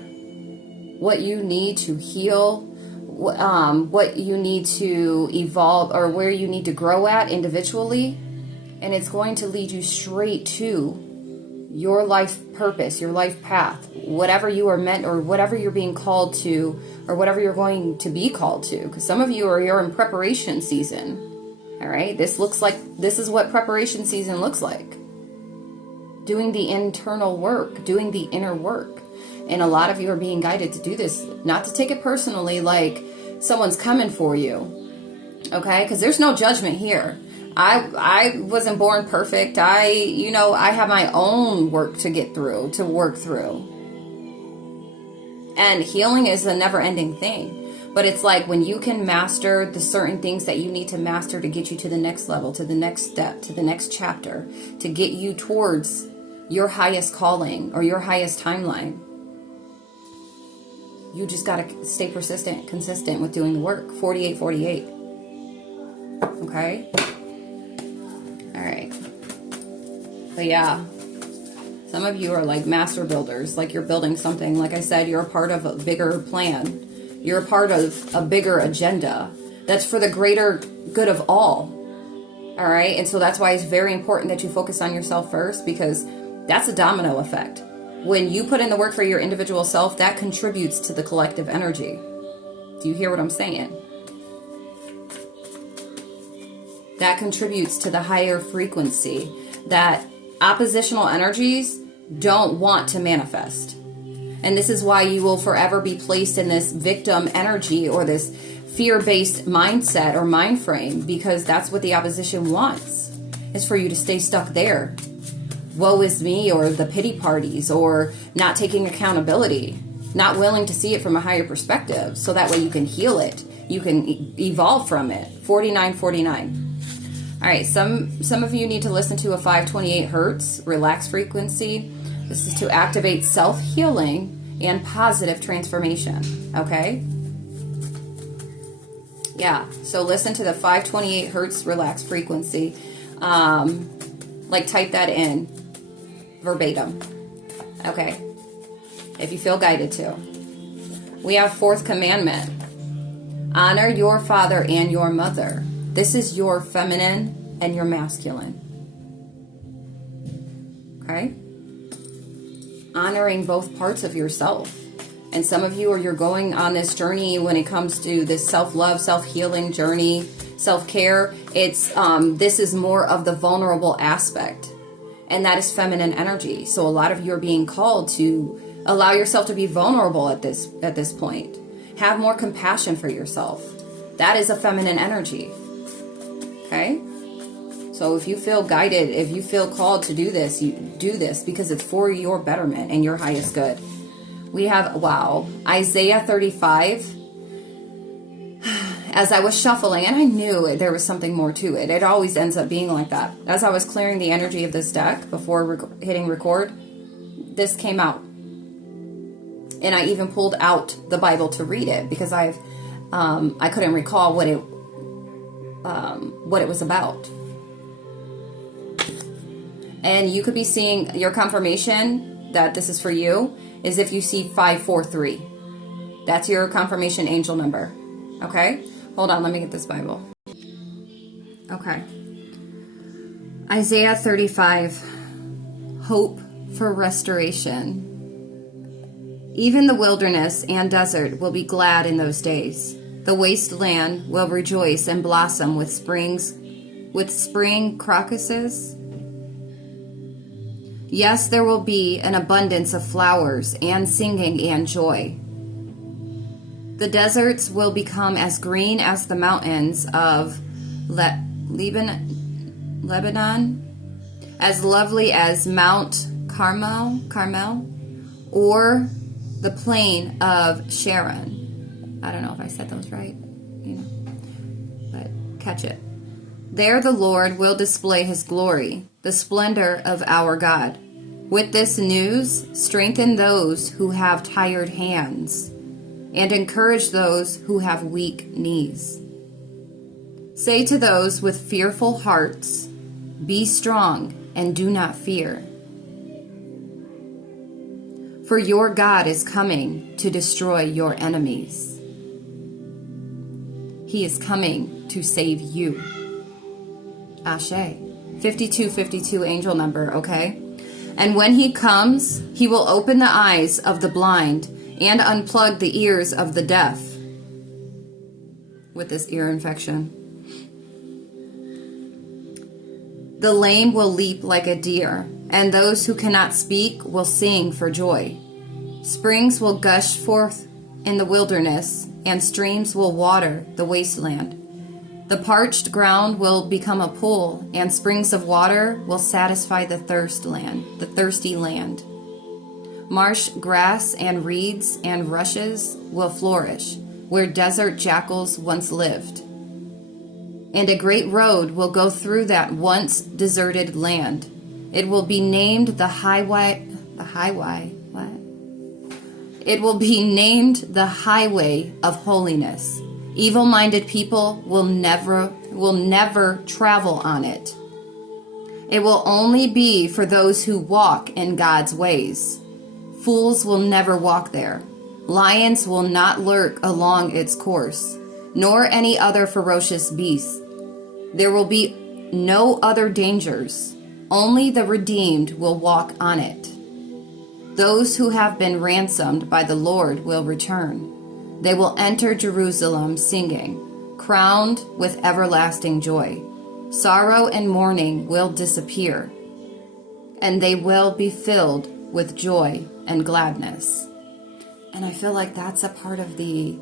what you need to heal, what you need to evolve, or where you need to grow at individually. And it's going to lead you straight to your life purpose, your life path, whatever you are meant, or whatever you're being called to, or whatever you're going to be called to. Because some of you're in preparation season. All right. This is what preparation season looks like. Doing the internal work, doing the inner work. And a lot of you are being guided to do this, not to take it personally like someone's coming for you. Okay? Because there's no judgment here. I wasn't born perfect. I have my own work to get through, to work through. And healing is a never-ending thing. But it's like when you can master the certain things that you need to master to get you to the next level, to the next step, to the next chapter, to get you towards your highest calling or your highest timeline. You just got to stay persistent, consistent with doing the work. 4848. Okay? All right. But yeah, some of you are like master builders, like you're building something. Like I said, you're a part of a bigger plan. You're a part of a bigger agenda that's for the greater good of all. All right? And so that's why it's very important that you focus on yourself first, because that's a domino effect. When you put in the work for your individual self, that contributes to the collective energy. Do you hear what I'm saying? That contributes to the higher frequency that oppositional energies don't want to manifest. And this is why you will forever be placed in this victim energy or this fear-based mindset or mind frame, because that's what the opposition wants, is for you to stay stuck there. Woe is me, or the pity parties, or not taking accountability, not willing to see it from a higher perspective, so that way you can heal it. You can evolve from it. 4949. All right, some of you need to listen to a 528 hertz relax frequency. This is to activate self-healing and positive transformation, okay? Yeah, so listen to the 528 hertz relax frequency. Like type that in verbatim, okay? If you feel guided to. We have fourth commandment. Honor your father and your mother. This is your feminine and your masculine. Okay? Honoring both parts of yourself. And some of you you're going on this journey when it comes to this self-love, self-healing journey, self-care. It's this is more of the vulnerable aspect. And that is feminine energy. So a lot of you are being called to allow yourself to be vulnerable at this point. Have more compassion for yourself. That is a feminine energy. Okay? So if you feel guided, if you feel called to do this, you do this because it's for your betterment and your highest good. We have, wow, Isaiah 35. As I was shuffling, and I knew there was something more to it. It always ends up being like that. As I was clearing the energy of this deck before hitting record, this came out. And I even pulled out the Bible to read it because I couldn't recall what it was about. And you could be seeing your confirmation that this is for you is if you see 543. That's your confirmation angel number. Okay? Hold on, let me get this Bible. Okay. Isaiah 35. Hope for restoration. Even the wilderness and desert will be glad in those days. The wasteland will rejoice and blossom with spring crocuses. Yes, there will be an abundance of flowers and singing and joy. The deserts will become as green as the mountains of Lebanon, as lovely as Mount Carmel, or the plain of Sharon. I don't know if I said those right, but catch it. There the Lord will display his glory, the splendor of our God. With this news, strengthen those who have tired hands and encourage those who have weak knees. Say to those with fearful hearts, be strong and do not fear. For your God is coming to destroy your enemies. He is coming to save you. Ashe. 5252 angel number, okay? And when he comes, he will open the eyes of the blind and unplug the ears of the deaf with this ear infection. The lame will leap like a deer, and those who cannot speak will sing for joy. Springs will gush forth in the wilderness, and streams will water the wasteland. The parched ground will become a pool, and springs of water will satisfy the thirsty land. Marsh grass and reeds and rushes will flourish, where desert jackals once lived. And a great road will go through that once deserted land. It will be named It will be named the highway of holiness. Evil-minded people will never travel on it. It will only be for those who walk in God's ways. Fools will never walk there. Lions will not lurk along its course, nor any other ferocious beast. There will be no other dangers. Only the redeemed will walk on it. Those who have been ransomed by the Lord will return. They will enter Jerusalem singing, crowned with everlasting joy. Sorrow and mourning will disappear, and they will be filled with joy and gladness. And I feel like that's a part of the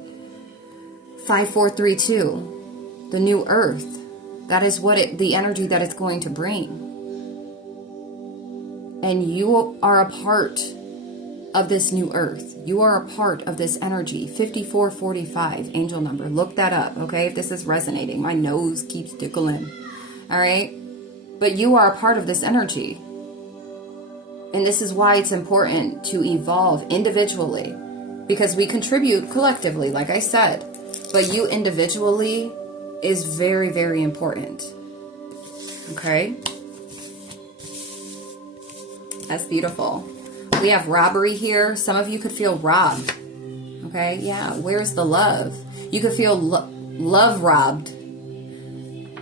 5432, the new earth. That is the energy that it's going to bring. And you are a part of this new earth. You are a part of this energy. 5445 angel number. Look that up, okay? If this is resonating. My nose keeps tickling. All right? But you are a part of this energy. And this is why it's important to evolve individually, because we contribute collectively, like I said, but you individually is very, very important. Okay? That's beautiful. We have robbery here. Some of you could feel robbed. Okay? Yeah, where's the love? You could feel love robbed.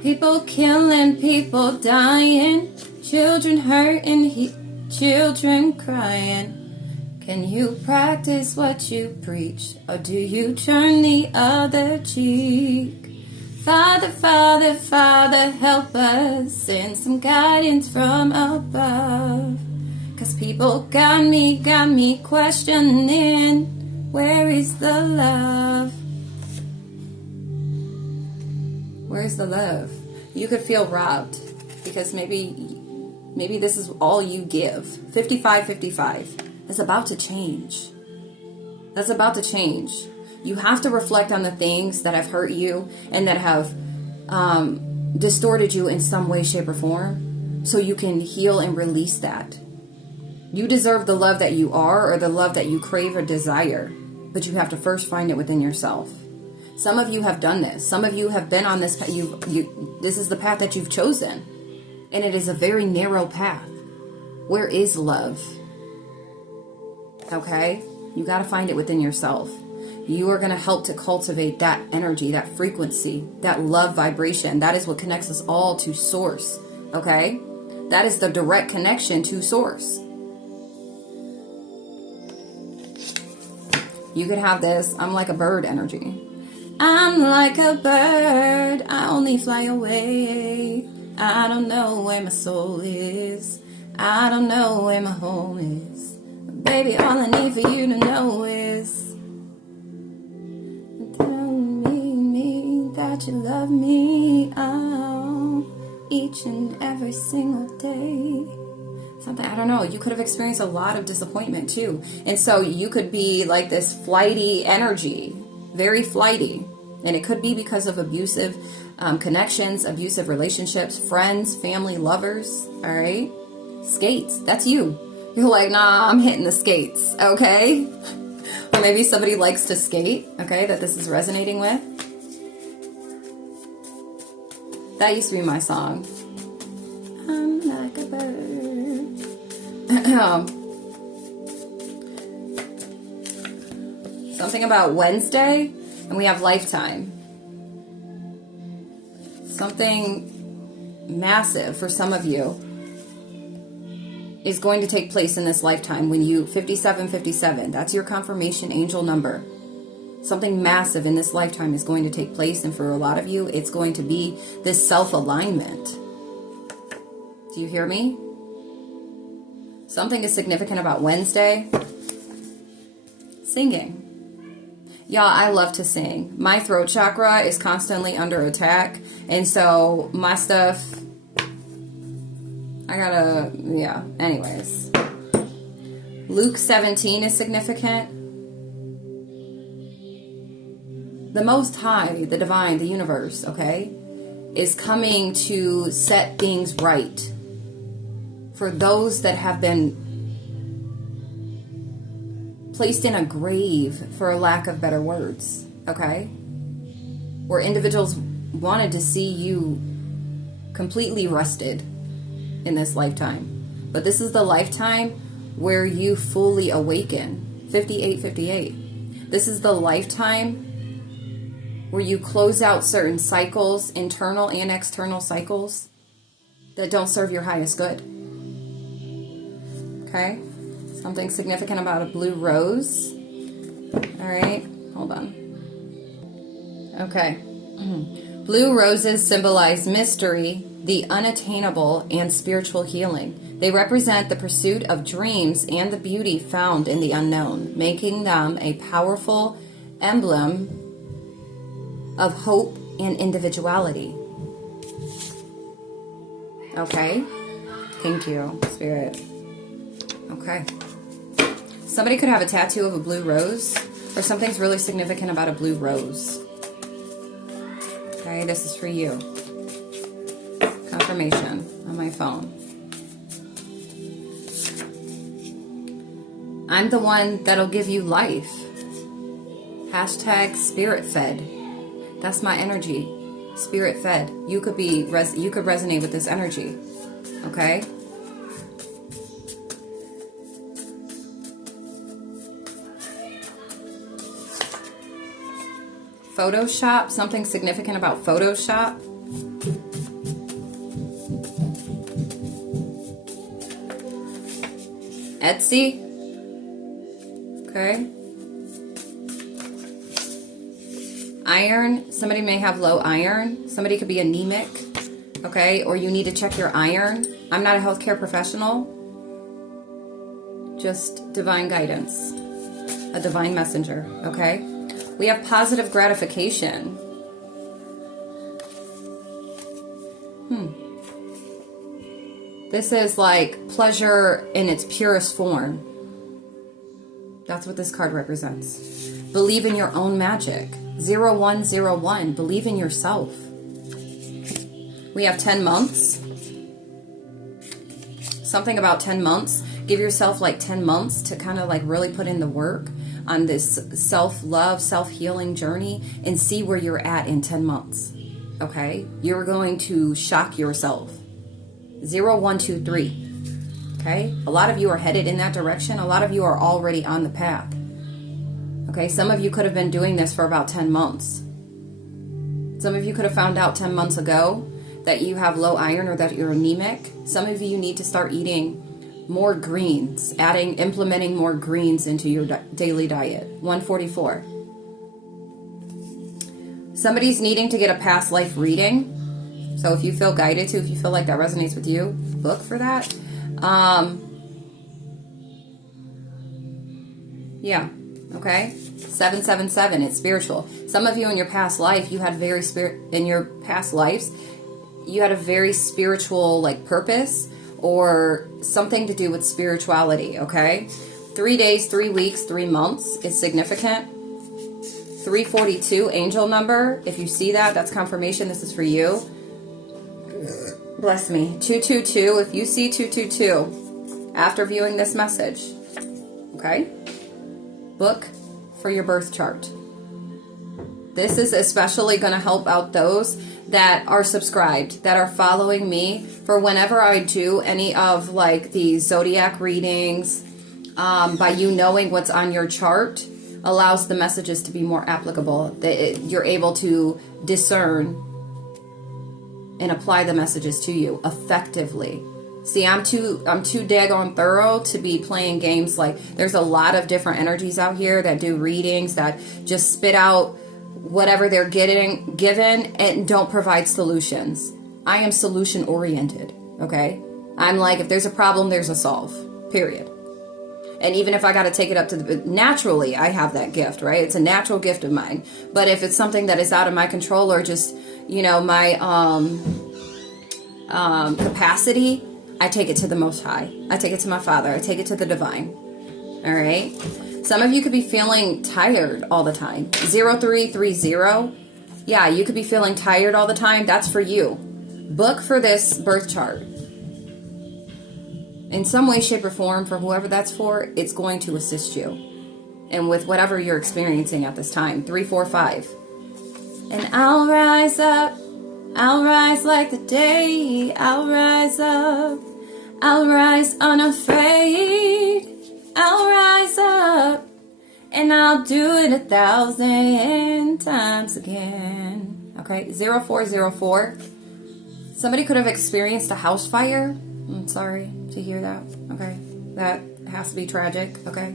People killing, people dying, children hurting, children crying. Can you practice what you preach, or do you turn the other cheek? Father, Father, Father, help us, send some guidance from above. 'Cause people got me questioning, where is the love? Where's the love? You could feel robbed, because maybe this is all you give. 55-55. That's about to change. That's about to change. You have to reflect on the things that have hurt you and that have distorted you in some way, shape, or form, so you can heal and release that. You deserve the love that you are, or the love that you crave or desire, but you have to first find it within yourself. Some of you have done this. Some of you have been on this path. This is the path that you've chosen, and it is a very narrow path. Where is love? Okay? You got to find it within yourself. You are going to help to cultivate that energy, that frequency, that love vibration. That is what connects us all to source. Okay? That is the direct connection to source. You could have this, I'm like a bird energy. I'm like a bird, I only fly away. I don't know where my soul is. I don't know where my home is. Baby, all I need for you to know is tell me that you love me each and every single day. Something, I don't know, you could have experienced a lot of disappointment too. And so you could be like this flighty energy, very flighty. And it could be because of abusive connections, abusive relationships, friends, family, lovers, all right? Skates, that's you. You're like, nah, I'm hitting the skates, okay? Or maybe somebody likes to skate, okay, that this is resonating with. That used to be my song. I'm like a bird. Something about Wednesday, and we have lifetime. Something massive for some of you is going to take place in this lifetime when you 5757. That's your confirmation angel number. Something massive in this lifetime is going to take place, and for a lot of you, it's going to be this self-alignment. Do you hear me? Something is significant about Wednesday. Singing. Y'all, I love to sing. My throat chakra is constantly under attack, and so my stuff, anyways. Luke 17 is significant. The Most High, the Divine, the Universe, okay, is coming to set things right for those that have been placed in a grave, for a lack of better words, okay? Where individuals wanted to see you completely rusted in this lifetime. But this is the lifetime where you fully awaken. 5858. This is the lifetime where you close out certain cycles, internal and external cycles, that don't serve your highest good. Okay? Something significant about a blue rose. All right, hold on. Okay. Blue roses symbolize mystery, the unattainable, and spiritual healing. They represent the pursuit of dreams and the beauty found in the unknown, making them a powerful emblem of hope and individuality. Okay? Thank you, Spirit. Okay. Somebody could have a tattoo of a blue rose, or something's really significant about a blue rose. Okay, this is for you. confirmation on my phone. I'm the one that'll give you life. Hashtag spirit fed. That's my energy. Spirit fed. You could resonate with this energy. Okay? Photoshop. Something significant about Photoshop. Etsy. Okay. Iron. Somebody may have low iron. Somebody could be anemic. Okay. Or you need to check your iron. I'm not a healthcare professional. Just divine guidance. A divine messenger. Okay. We have positive gratification. This is like pleasure in its purest form. That's what this card represents. Believe in your own magic. 0101. Believe in yourself. We have 10 months. Something about 10 months. Give yourself like 10 months to kind of like really put in the work on this self-love, self-healing journey and see where you're at in 10 months. Okay? You're going to shock yourself. 0123. Okay? A lot of you are headed in that direction. A lot of you are already on the path. Okay? Some of you could have been doing this for about 10 months. Some of you could have found out 10 months ago that you have low iron or that you're anemic. Some of you need to start eating more greens, implementing more greens into your daily diet. 144. Somebody's needing to get a past life reading. So if you feel guided to, if you feel like that resonates with you, book for that. Yeah. Okay. 777. It's spiritual. Some of you in your past life, you had in your past lives, you had a very spiritual like purpose or something to do with spirituality. Okay. 3 days, 3 weeks, 3 months is significant. 342 angel number. If you see that, that's confirmation. This is for you. Bless me. 222. If you see 222 after viewing this message, okay, book for your birth chart. This is especially going to help out those that are subscribed, that are following me for whenever I do any of like the zodiac readings. By you knowing what's on your chart allows the messages to be more applicable. You're able to discern and apply the messages to you effectively. See, I'm too daggone thorough to be playing games. Like, there's a lot of different energies out here that do readings that just spit out whatever they're given and don't provide solutions. I am solution oriented. Okay, I'm like, if there's a problem, there's a solve. Period. And even if I got to take it up to naturally, I have that gift, right? It's a natural gift of mine. But if it's something that is out of my control or just, my capacity, I take it to the Most High. I take it to my Father. I take it to the Divine. All right. Some of you could be feeling tired all the time. 0330. Yeah, you could be feeling tired all the time. That's for you. Book for this birth chart. In some way, shape, or form, for whoever that's for, it's going to assist you. And with whatever you're experiencing at this time. 345. And I'll rise up. I'll rise like the day. I'll rise up. I'll rise unafraid. I'll rise up. And I'll do it 1,000 times again. Okay, 0404. Somebody could have experienced a house fire. I'm sorry to hear that. Okay, that has to be tragic. Okay,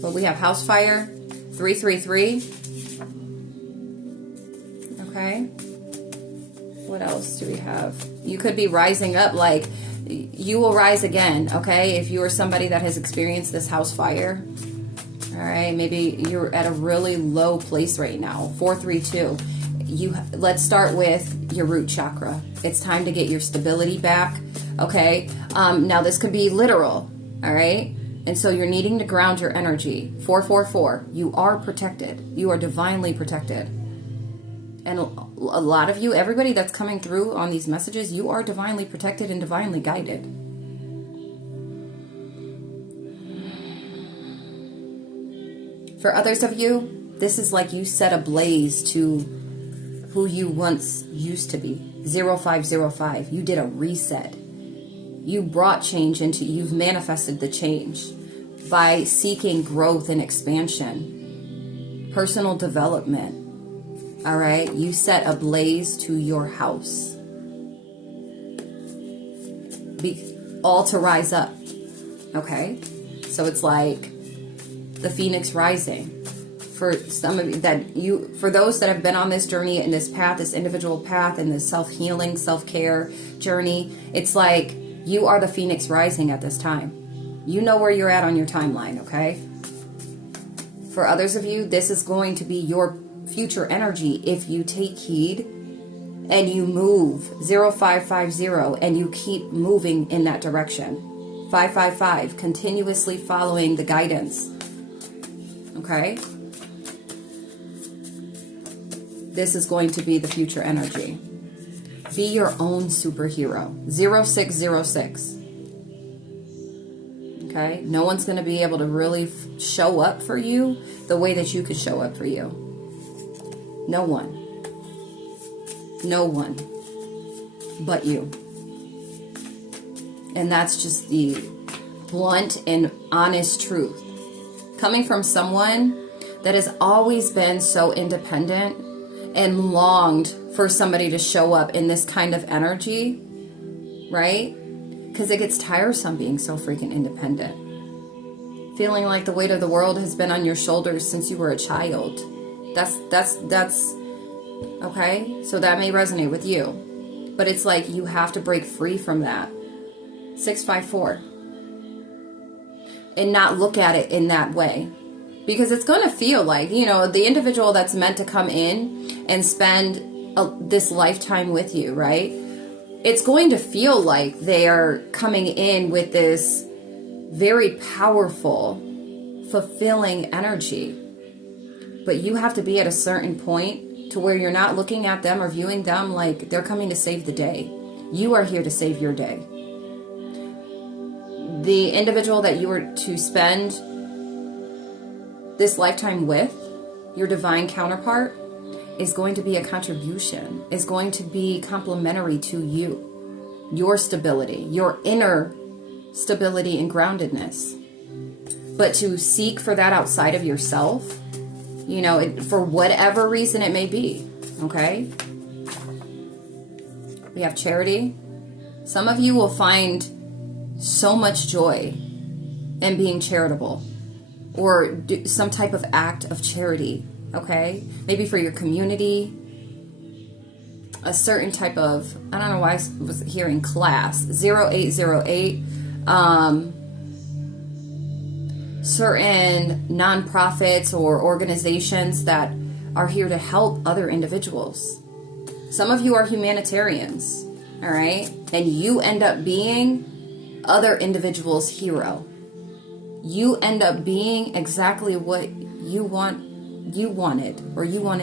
but we have house fire. 333. Okay, what else do we have? You could be rising up, like you will rise again. Okay, if you are somebody that has experienced this house fire. All right, maybe you're at a really low place right now. 432. Let's start with your root chakra. It's time to get your stability back. Okay. Now this could be literal. All right. And so you're needing to ground your energy. 444. You are protected. You are divinely protected. And a lot of you, everybody that's coming through on these messages, you are divinely protected and divinely guided. For others of you, this is like you set a blaze to who you once used to be. 0505. You did a reset. You brought change you've manifested the change by seeking growth and expansion, personal development. All right, you set a blaze to your house. All to rise up. Okay, so it's like the phoenix rising. For some of you, for those that have been on this journey and this path, this individual path, and this self-healing, self-care journey, it's like you are the phoenix rising at this time. You know where you're at on your timeline. Okay. For others of you, this is going to be your future energy if you take heed and you move 0550 and you keep moving in that direction. 555, continuously following the guidance. Okay? This is going to be the future energy. Be your own superhero. 0606. Okay? No one's going to be able to really show up for you the way that you could show up for you. No one. No one but you. And that's just the blunt and honest truth. Coming from someone that has always been so independent and longed for somebody to show up in this kind of energy, right? Because it gets tiresome being so freaking independent. Feeling like the weight of the world has been on your shoulders since you were a child. That's okay. So that may resonate with you, but it's like you have to break free from that. 654, and not look at it in that way, because it's going to feel like, you know, the individual that's meant to come in and spend this lifetime with you, right? It's going to feel like they are coming in with this very powerful, fulfilling energy. But you have to be at a certain point to where you're not looking at them or viewing them like they're coming to save the day. You are here to save your day. The individual that you were to spend this lifetime with, your divine counterpart, is going to be a contribution, is going to be complementary to you, your stability, your inner stability and groundedness. But to seek for that outside of yourself, you know, for whatever reason it may be, okay? We have charity. Some of you will find so much joy in being charitable, or do some type of act of charity, okay? Maybe for your community, a certain type of, I don't know why I was hearing class, 0808, certain nonprofits or organizations that are here to help other individuals. Some of you are humanitarians, all right? And you end up being other individuals' hero. You end up being exactly what you wanted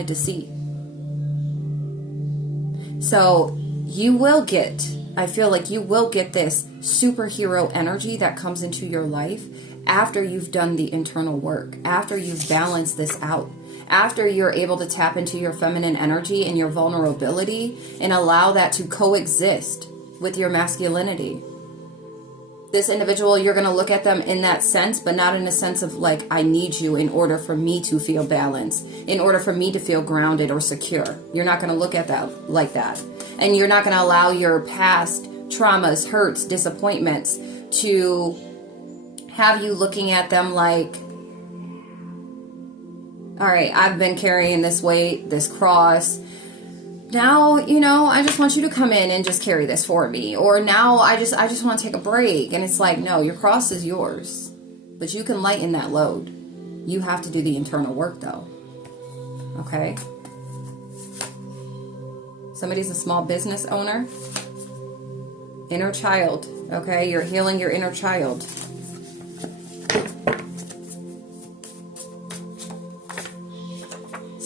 to see. So you will get, I feel like you will get this superhero energy that comes into your life after you've done the internal work, after you've balanced this out, after you're able to tap into your feminine energy and your vulnerability and allow that to coexist with your masculinity. This individual, you're going to look at them in that sense, but not in a sense of like, I need you in order for me to feel balanced, in order for me to feel grounded or secure. You're not going to look at that like that. And you're not going to allow your past traumas, hurts, disappointments to have you looking at them like, all right, I've been carrying this weight, this cross. Now, you know, I just want you to come in and just carry this for me. Or now I just want to take a break. And it's like, no, your cross is yours. But you can lighten that load. You have to do the internal work though. Okay? Somebody's a small business owner. Inner child. Okay? You're healing your inner child.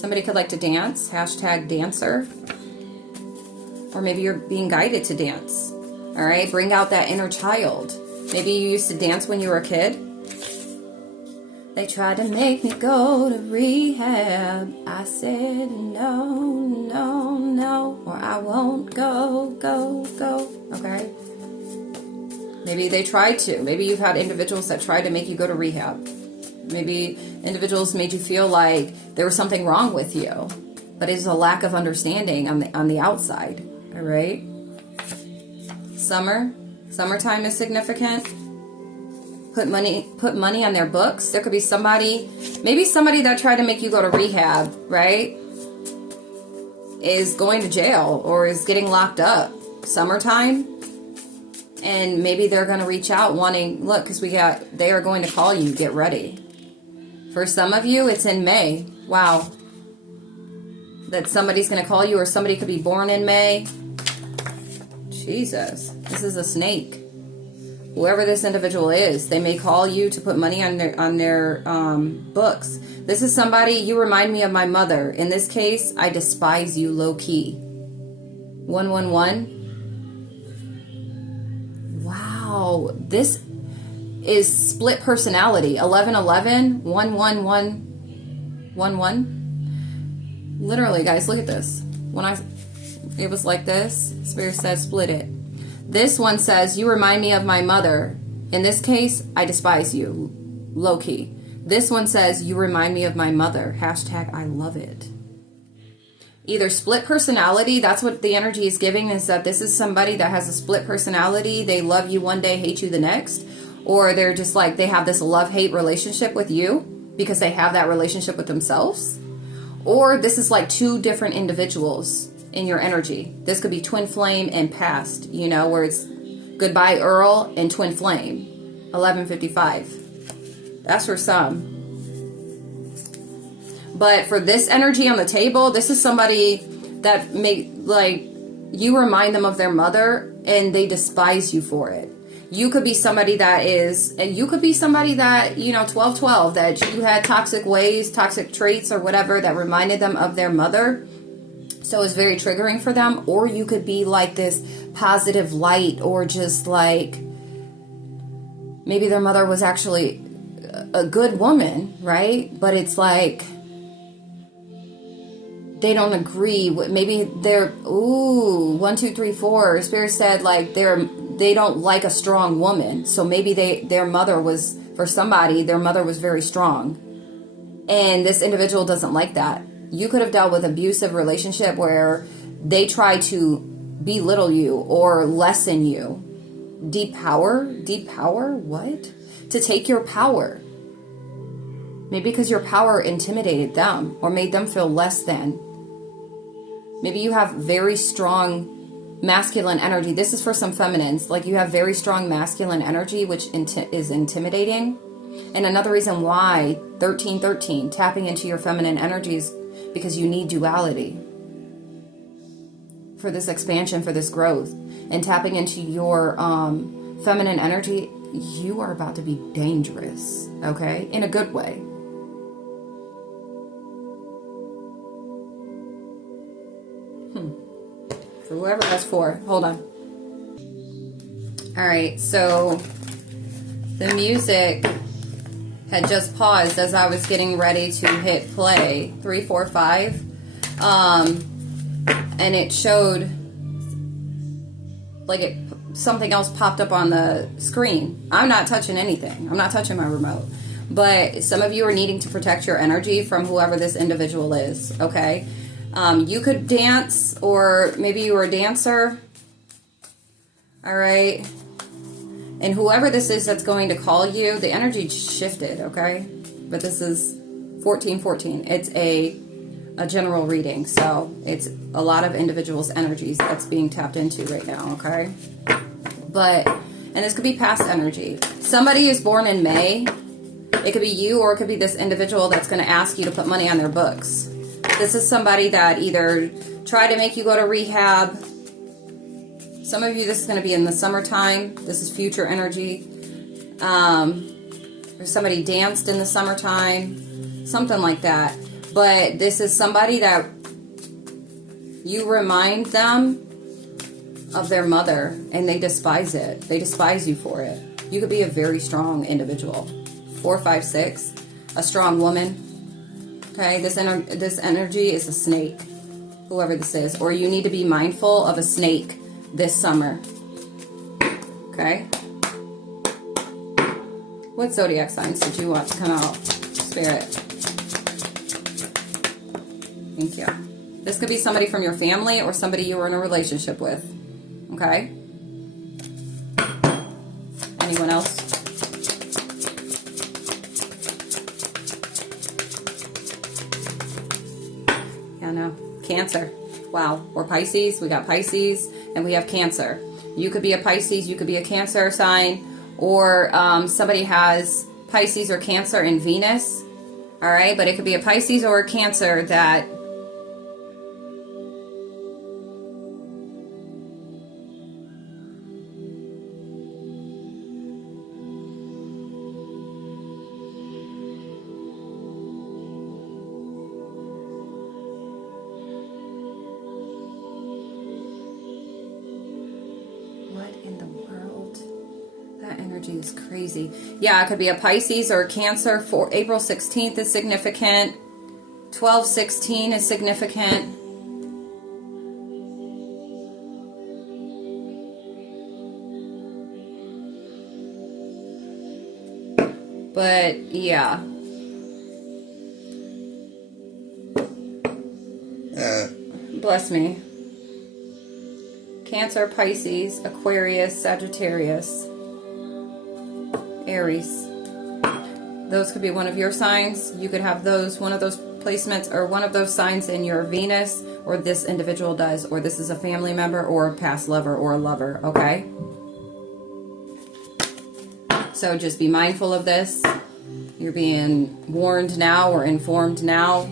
Somebody could like to dance, hashtag dancer. Or maybe you're being guided to dance. All right, bring out that inner child. Maybe you used to dance when you were a kid. They tried to make me go to rehab. I said no, no, no, or I won't go, go, go. Okay? Maybe they tried to. Maybe you've had individuals that tried to make you go to rehab. Maybe individuals made you feel like there was something wrong with you, but it's a lack of understanding on the outside. All right? Summertime is significant. Put money on their books. There could be somebody, maybe somebody that tried to make you go to rehab, right? Is going to jail or is getting locked up. Summertime. And maybe they're going to reach out wanting, look, because they are going to call you, get ready. For some of you, it's in May. Wow. That somebody's going to call you, or somebody could be born in May. Jesus. This is a snake. Whoever this individual is, they may call you to put money on their books. This is somebody, you remind me of my mother. In this case, I despise you low key. 111. Wow, this is split personality. 1111, 11111. Literally, guys, look at this. It was like this. Spirit said, split it. This one says, you remind me of my mother. In this case, I despise you. Low key. This one says, you remind me of my mother. Hashtag, I love it. Either split personality, that's what the energy is giving, is that this is somebody that has a split personality. They love you one day, hate you the next. Or they're just like, they have this love-hate relationship with you because they have that relationship with themselves. Or this is like two different individuals in your energy. This could be twin flame and past, where it's goodbye Earl and twin flame. 1155. That's for some. But for this energy on the table, this is somebody that you remind them of their mother and they despise you for it. You could be somebody that 12-12, that you had toxic ways, toxic traits or whatever that reminded them of their mother. So it's very triggering for them. Or you could be like this positive light, or just like maybe their mother was actually a good woman, right? But it's like they don't agree with, maybe they're 1, 2, 3, 4. Spirit said like they don't like a strong woman. So maybe their mother was, for somebody, their mother was very strong. And this individual doesn't like that. You could have dealt with abusive relationship where they try to belittle you or lessen you. Deep power, what? To take your power. Maybe because your power intimidated them or made them feel less than. Maybe you have very strong masculine energy. This is for some feminines. Like you have very strong masculine energy, which is intimidating. And another reason why 1313, tapping into your feminine energies, because you need duality for this expansion, for this growth. And tapping into your feminine energy, you are about to be dangerous, okay? In a good way. For whoever has 4. Hold on. All right, so the music had just paused as I was getting ready to hit play. 3, 4, 5. And it showed like something else popped up on the screen. I'm not touching anything. I'm not touching my remote. But some of you are needing to protect your energy from whoever this individual is, okay? You could dance, or maybe you were a dancer. All right. And whoever this is that's going to call you, the energy shifted, okay? But this is 1414. It's a general reading, so it's a lot of individuals' energies that's being tapped into right now, okay? And this could be past energy. Somebody is born in May. It could be you, or it could be this individual that's going to ask you to put money on their books. This is somebody that either tried to make you go to rehab. Some of you, this is going to be in the summertime. This is future energy. Or somebody danced in the summertime. Something like that. But this is somebody that you remind them of their mother, and they despise it. They despise you for it. You could be a very strong individual. 4, 5, 6, a strong woman. Okay, this energy is a snake, whoever this is. Or you need to be mindful of a snake this summer. Okay? What zodiac signs did you want to come out? Spirit. Thank you. This could be somebody from your family or somebody you were in a relationship with. Okay? Anyone else? Yeah, no. Cancer. Wow. Or Pisces. We got Pisces and we have Cancer. You could be a Pisces, you could be a Cancer sign, or somebody has Pisces or Cancer in Venus. All right, but it could be a Pisces or a Cancer that is crazy. Yeah, it could be a Pisces or a Cancer. For April 16th is significant. 12/16 is significant. But yeah. Bless me. Cancer, Pisces, Aquarius, Sagittarius, Aries. Those could be one of your signs. You could have those, one of those placements or one of those signs in your Venus, or this individual does, or this is a family member or a past lover or a lover, okay? So just be mindful of this. You're being warned now or informed now.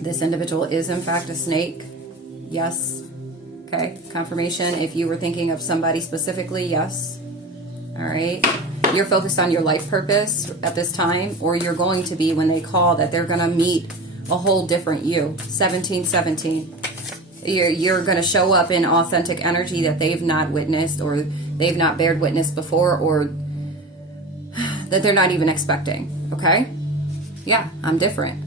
This individual is in fact a snake. Yes. Okay. Confirmation. If you were thinking of somebody specifically, yes. All right. You're focused on your life purpose at this time, or you're going to be when they call, that they're going to meet a whole different you. 1717. You're going to show up in authentic energy that they've not witnessed, or they've not bared witness before, or that they're not even expecting. Okay? Yeah, I'm different.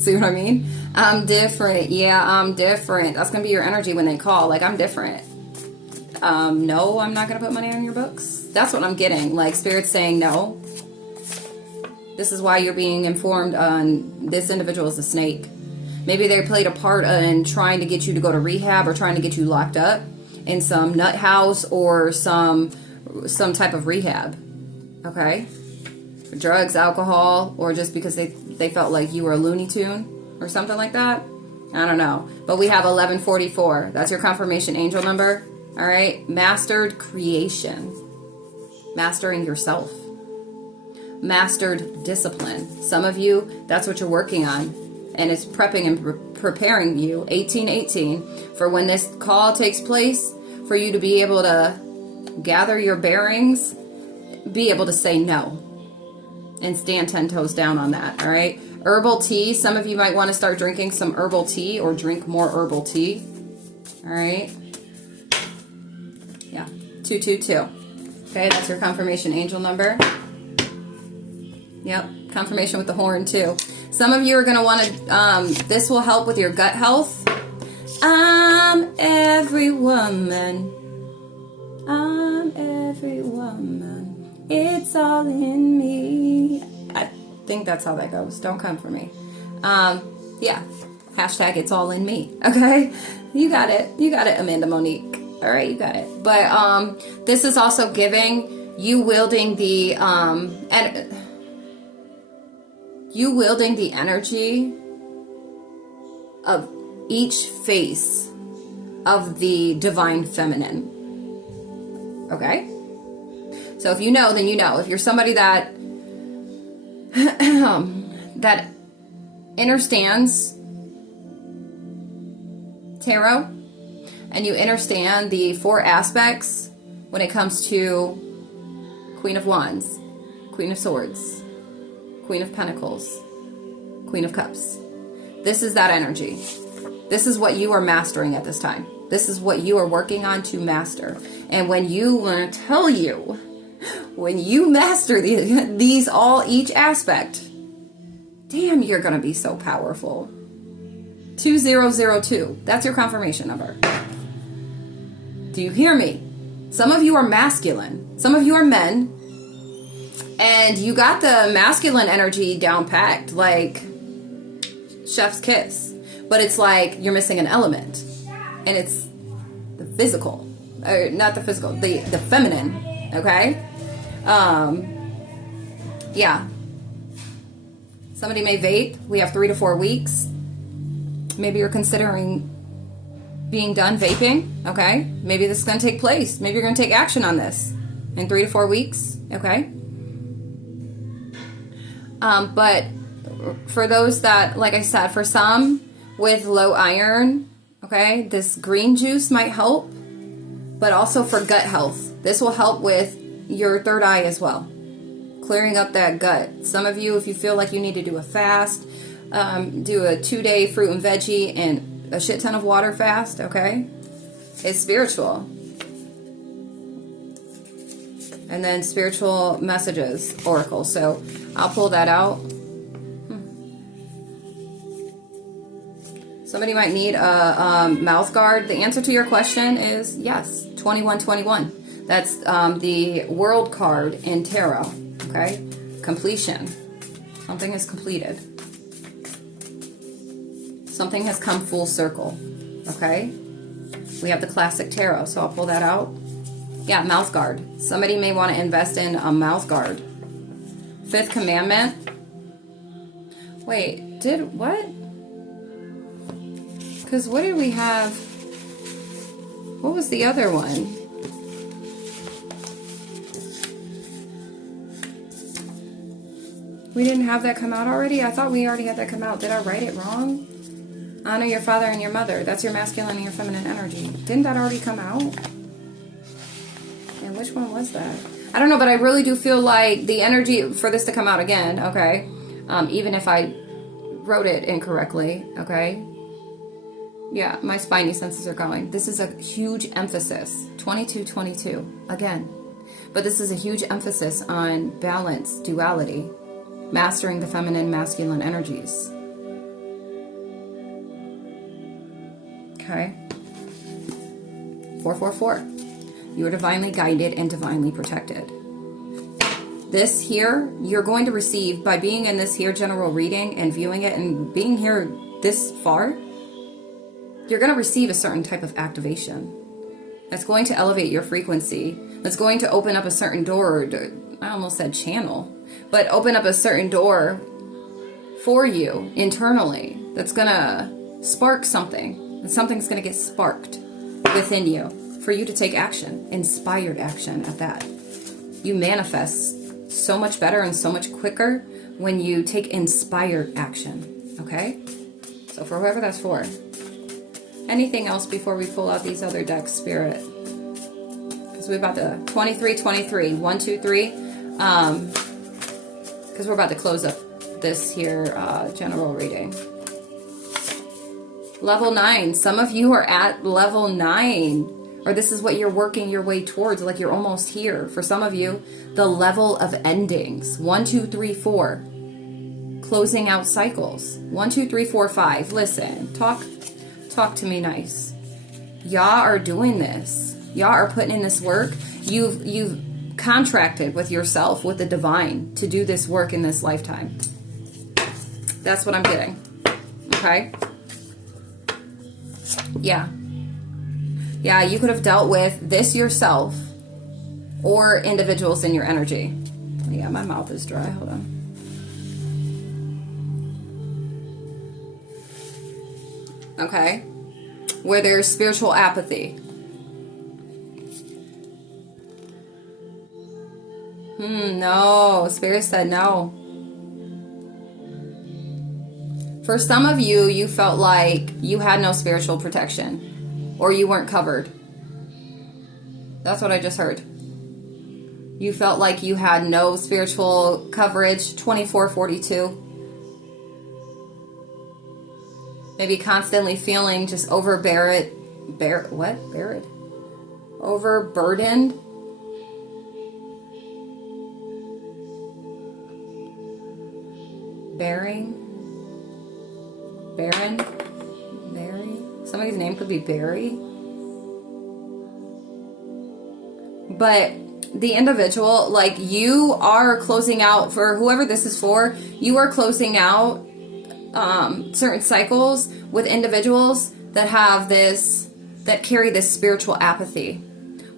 See what I mean? I'm different. Yeah, I'm different. That's going to be your energy when they call. Like, I'm different. No, I'm not going to put money on your books. That's what I'm getting. Like, Spirit's saying no. This is why you're being informed on this individual is a snake. Maybe they played a part in trying to get you to go to rehab, or trying to get you locked up in some nut house or some type of rehab. Okay? For drugs, alcohol, or just because they felt like you were a Looney Tune or something like that. I don't know. But we have 1144. That's your confirmation angel number. All right? Mastered creation. Mastering yourself. Mastered discipline. Some of you, that's what you're working on. And it's prepping and preparing you, 1818, for when this call takes place, for you to be able to gather your bearings, be able to say no, and stand 10 toes down on that, all right? Herbal tea. Some of you might want to start drinking some herbal tea, or drink more herbal tea, all right? Yeah, 222. Okay, that's your confirmation angel number. Yep, confirmation with the horn too. Some of you are going to want to, this will help with your gut health. I'm every woman. I'm every woman. It's all in me. I think that's how that goes. Don't come for me. Yeah. Hashtag it's all in me. Okay? You got it. You got it, Amanda Monique. All right, you got it. But this is also giving you wielding the energy of each face of the divine feminine. Okay? So if you know, then you know. If you're somebody that that understands tarot, and you understand the 4 aspects when it comes to Queen of Wands, Queen of Swords, Queen of Pentacles, Queen of Cups. This is that energy. This is what you are mastering at this time. This is what you are working on to master. And when you want to tell you, when you master these each aspect, damn, you're going to be so powerful. 2002. That's your confirmation number. Do you hear me? Some of you are masculine. Some of you are men. And you got the masculine energy down packed, like chef's kiss. But it's like you're missing an element. And it's the physical. Or not the physical, the feminine. Okay? Yeah. Somebody may vape. We have 3 to 4 weeks. Maybe you're considering being done vaping. Okay? Maybe this is going to take place. Maybe you're going to take action on this in 3 to 4 weeks. Okay? But for those that, like I said, for some with low iron, okay, this green juice might help, but also for gut health. This will help with your third eye as well, clearing up that gut. Some of you, if you feel like you need to do a fast, do a 2-day fruit and veggie and a shit ton of water fast, okay? It's spiritual. And then spiritual messages, oracle. So I'll pull that out. Somebody might need a mouth guard. The answer to your question is yes, 2121. That's the world card in tarot. Okay, completion. Something is completed. Something has come full circle. Okay, we have the classic tarot, so I'll pull that out. Yeah, mouth guard. Somebody may want to invest in a mouth guard. 5th commandment. Wait, what? Because what did we have? What was the other one? We didn't have that come out already? I thought we already had that come out. Did I write it wrong? Honor your father and your mother. That's your masculine and your feminine energy. Didn't that already come out? And which one was that? I don't know, but I really do feel like the energy for this to come out again, okay? Even if I wrote it incorrectly, okay? Yeah, my spidey senses are going. This is a huge emphasis. 2222, again. But this is a huge emphasis on balance, duality, mastering the feminine, masculine energies. Okay. 444. You are divinely guided and divinely protected. This here, you're going to receive, by being in this here general reading and viewing it and being here this far, you're going to receive a certain type of activation that's going to elevate your frequency, that's going to open up a certain door, I almost said channel, but open up a certain door for you internally that's going to spark something, and something's going to get sparked within you for you to take action, inspired action at that. You manifest so much better and so much quicker when you take inspired action, okay? So for whoever that's for. Anything else before we pull out these other decks, Spirit? Because we're about to 2323, 1, 2, 3. Because we're about to close up this here general reading. Level 9. Some of you are at level 9, or this is what you're working your way towards, like you're almost here. For some of you, the level of endings. 1, 2, 3, 4. Closing out cycles. 1, 2, 3, 4, 5. Listen, talk to me nice. Y'all are doing this. Y'all are putting in this work. You've contracted with yourself, with the divine, to do this work in this lifetime. That's what I'm getting. Okay? Yeah. Yeah, you could have dealt with this yourself or individuals in your energy. Yeah, my mouth is dry. Hold on. Okay, where there's spiritual apathy. No, Spirit said no. For some of you, you felt like you had no spiritual protection or you weren't covered. That's what I just heard. You felt like you had no spiritual coverage, 2442. Maybe constantly feeling just overburdened. Barry. Somebody's name could be Barry. But the individual, like, you are closing out, for whoever this is for, you are closing out certain cycles with individuals that have this, that carry this spiritual apathy,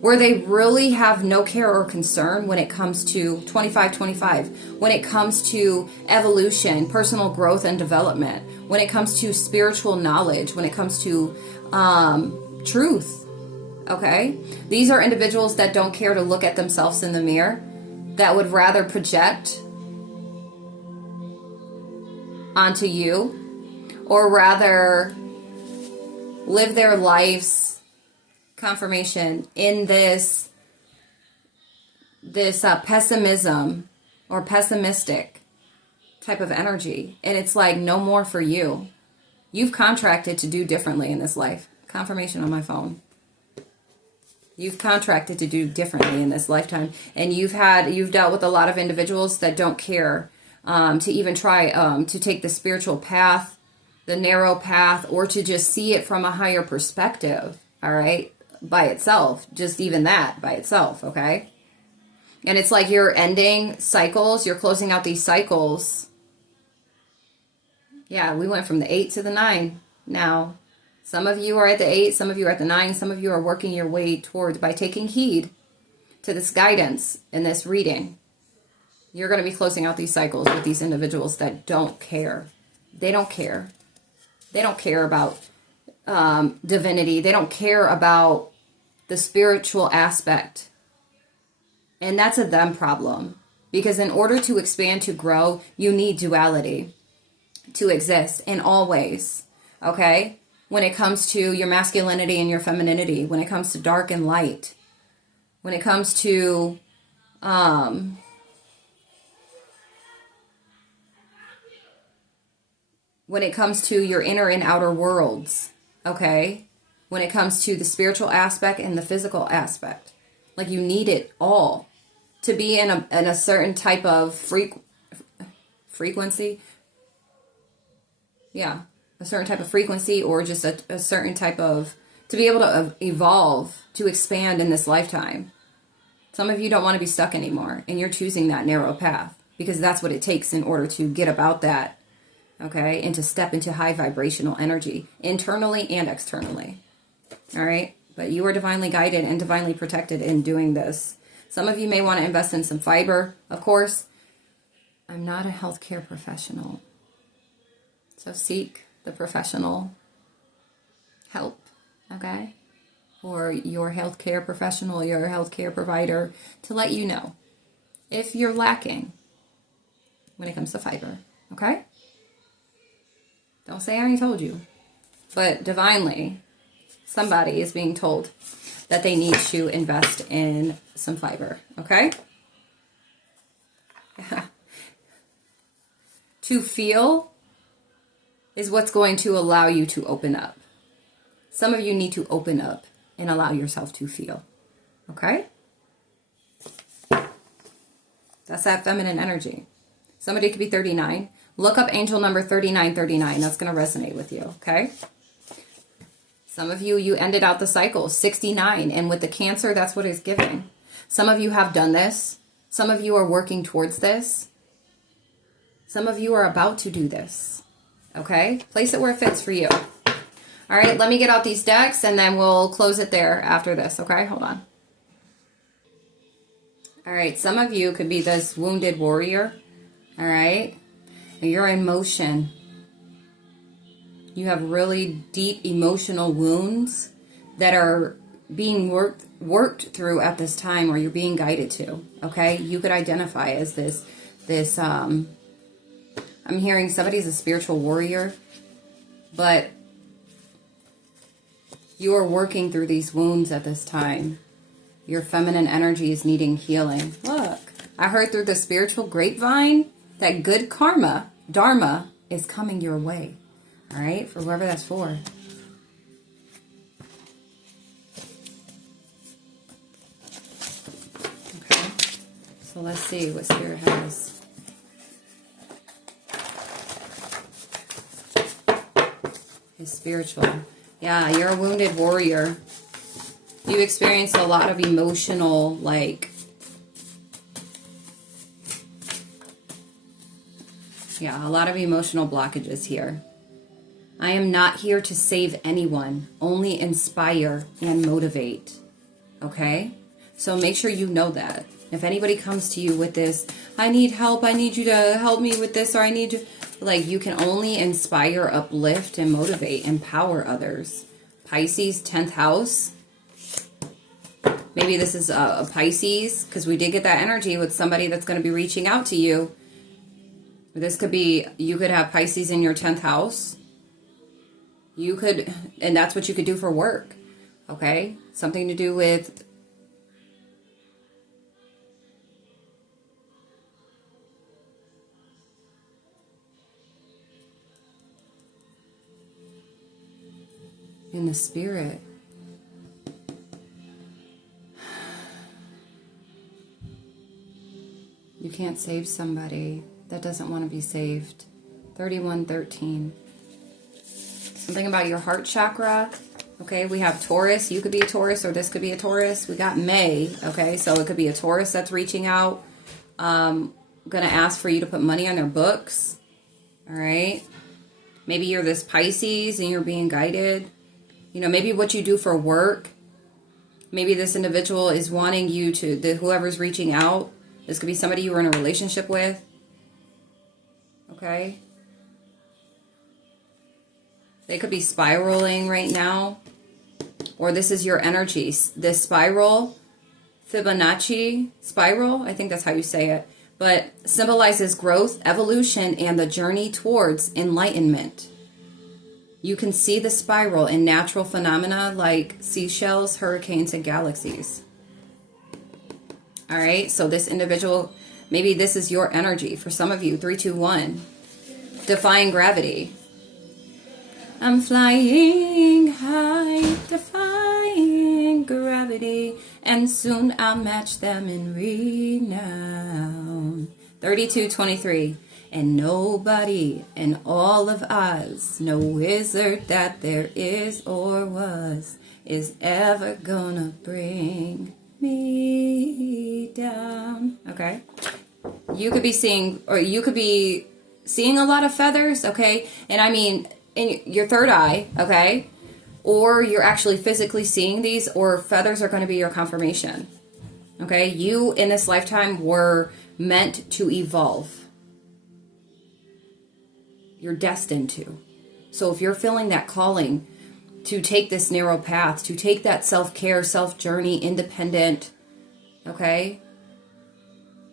where they really have no care or concern when it comes to 25-25, when it comes to evolution, personal growth and development, when it comes to spiritual knowledge, when it comes to truth. Okay? These are individuals that don't care to look at themselves in the mirror, that would rather project onto you, or rather live their life's confirmation in this pessimism or pessimistic type of energy. And it's like, no more for you. You've contracted to do differently in this life. Confirmation on my phone. You've contracted to do differently in this lifetime. And you've dealt with a lot of individuals that don't care to even try to take the spiritual path, the narrow path, or to just see it from a higher perspective, all right, by itself, just even that by itself, okay? And it's like you're ending cycles, you're closing out these cycles. Yeah, we went from the 8 to the 9 now. Some of you are at the 8, some of you are at the 9, some of you are working your way towards, by taking heed to this guidance in this reading, you're going to be closing out these cycles with these individuals that don't care. They don't care. They don't care about divinity. They don't care about the spiritual aspect. And that's a them problem. Because in order to expand, to grow, you need duality to exist in all ways. Okay? When it comes to your masculinity and your femininity, when it comes to dark and light, when it comes to your inner and outer worlds, okay? When it comes to the spiritual aspect and the physical aspect. Like, you need it all to be in a certain type of frequency. Yeah, a certain type of frequency, or just a certain type of, to be able to evolve, to expand in this lifetime. Some of you don't want to be stuck anymore, and you're choosing that narrow path because that's what it takes in order to get about that. Okay, and to step into high vibrational energy, internally and externally. All right, but you are divinely guided and divinely protected in doing this. Some of you may want to invest in some fiber, of course. I'm not a healthcare professional, so seek the professional help, okay? Or your healthcare professional, your healthcare provider, to let you know if you're lacking when it comes to fiber, okay? Don't say I already told you. But divinely, somebody is being told that they need to invest in some fiber. Okay? To feel is what's going to allow you to open up. Some of you need to open up and allow yourself to feel. Okay? That's that feminine energy. Somebody could be 39. Look up angel number 3939. That's going to resonate with you, okay? Some of you ended out the cycle, 69. And with the Cancer, that's what it's giving. Some of you have done this. Some of you are working towards this. Some of you are about to do this, okay? Place it where it fits for you. All right, let me get out these decks, and then we'll close it there after this, okay? Hold on. All right, some of you could be this wounded warrior, all right? You're in motion. You have really deep emotional wounds that are being worked through at this time, or you're being guided to, okay? You could identify as this I'm hearing somebody's a spiritual warrior, but you are working through these wounds at this time. Your feminine energy is needing healing. Look, I heard through the spiritual grapevine that good karma, dharma, is coming your way. All right, for whoever that's for. Okay, so let's see what Spirit has. Is spiritual. Yeah, you're a wounded warrior. You experienced a lot of emotional, like, yeah, a lot of emotional blockages here. I am not here to save anyone, only inspire and motivate. Okay? So make sure you know that. If anybody comes to you with this, I need help, I need you to help me with this, or I need to, like, you can only inspire, uplift, and motivate, empower others. Pisces, 10th house. Maybe this is a Pisces, because we did get that energy with somebody that's going to be reaching out to you. This could be, you could have Pisces in your 10th house. You could, and that's what you could do for work. Okay? Something to do with in the spirit. You can't save somebody that doesn't want to be saved. 3113. Something about your heart chakra. Okay, we have Taurus. You could be a Taurus, or this could be a Taurus. We got May. Okay, so it could be a Taurus that's reaching out. Going to ask for you to put money on their books. All right. Maybe you're this Pisces and you're being guided. You know, maybe what you do for work. Maybe this individual is wanting you to, whoever's reaching out. This could be somebody you were in a relationship with. Okay. They could be spiraling right now. Or this is your energy. This spiral, Fibonacci spiral, I think that's how you say it. But symbolizes growth, evolution, and the journey towards enlightenment. You can see the spiral in natural phenomena like seashells, hurricanes, and galaxies. All right, so this individual, maybe this is your energy. For some of you, 321, defying gravity. I'm flying high, defying gravity, and soon I'll match them in renown. 3223, and nobody in all of Oz, no wizard that there is or was, is ever gonna bring me down. Okay, you could be seeing, or you could be seeing a lot of feathers. Okay, and I mean in your third eye. Okay, or you're actually physically seeing these, or feathers are going to be your confirmation. Okay, you in this lifetime were meant to evolve. You're destined to. So if you're feeling that calling to take this narrow path, to take that self-care, self-journey, independent, okay,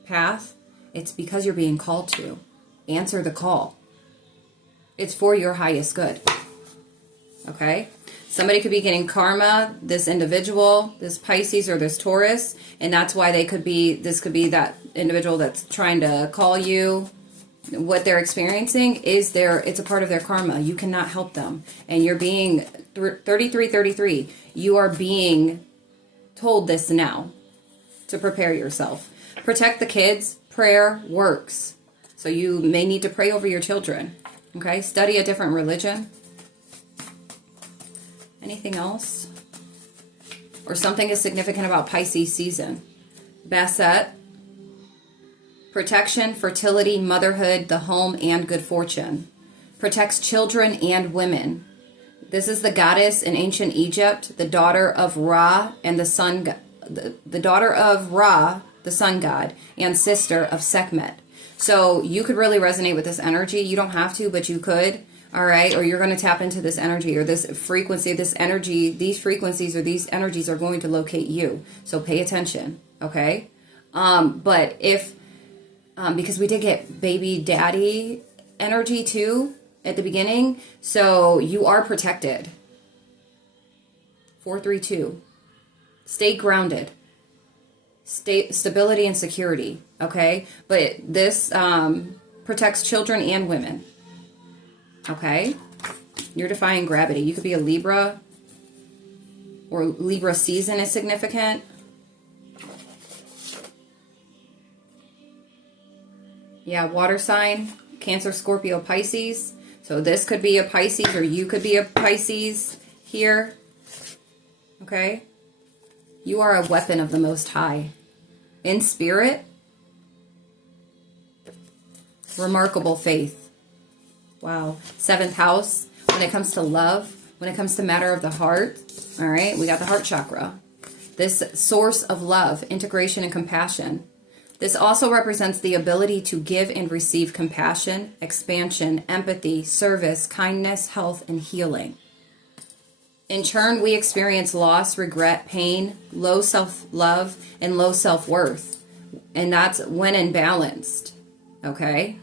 path, it's because you're being called to. Answer the call. It's for your highest good. Okay? Somebody could be getting karma, this individual, this Pisces or this Taurus, and that's why they could be, this could be that individual that's trying to call you. What they're experiencing is it's a part of their karma. You cannot help them. And you're being, 3333, you are being told this now to prepare yourself. Protect the kids. Prayer works. So you may need to pray over your children. Okay? Study a different religion. Anything else? Or something is significant about Pisces season. Basset. Protection, fertility, motherhood, the home, and good fortune. Protects children and women. This is the goddess in ancient Egypt, the daughter of Ra and the sun, the daughter of Ra, the sun god, and sister of Sekhmet. So you could really resonate with this energy. You don't have to, but you could. All right, or you're going to tap into this energy or this frequency, this energy, these frequencies or these energies are going to locate you. So pay attention, okay? But if, because we did get baby daddy energy too at the beginning, so you are protected. 432. Stay grounded. Stability and security, okay? But this protects children and women. Okay, You're defying gravity. You could be a Libra, or Libra season is significant. Yeah, water sign, Cancer, Scorpio, Pisces. So this could be a Pisces, or you could be a Pisces here. Okay? You are a weapon of the Most High. In spirit, remarkable faith. Wow. 7th house, when it comes to love, when it comes to matter of the heart, all right, we got the heart chakra. This source of love, integration, and compassion. This also represents the ability to give and receive compassion, expansion, empathy, service, kindness, health, and healing. In turn, we experience loss, regret, pain, low self-love, and low self-worth. And that's when imbalanced. Okay?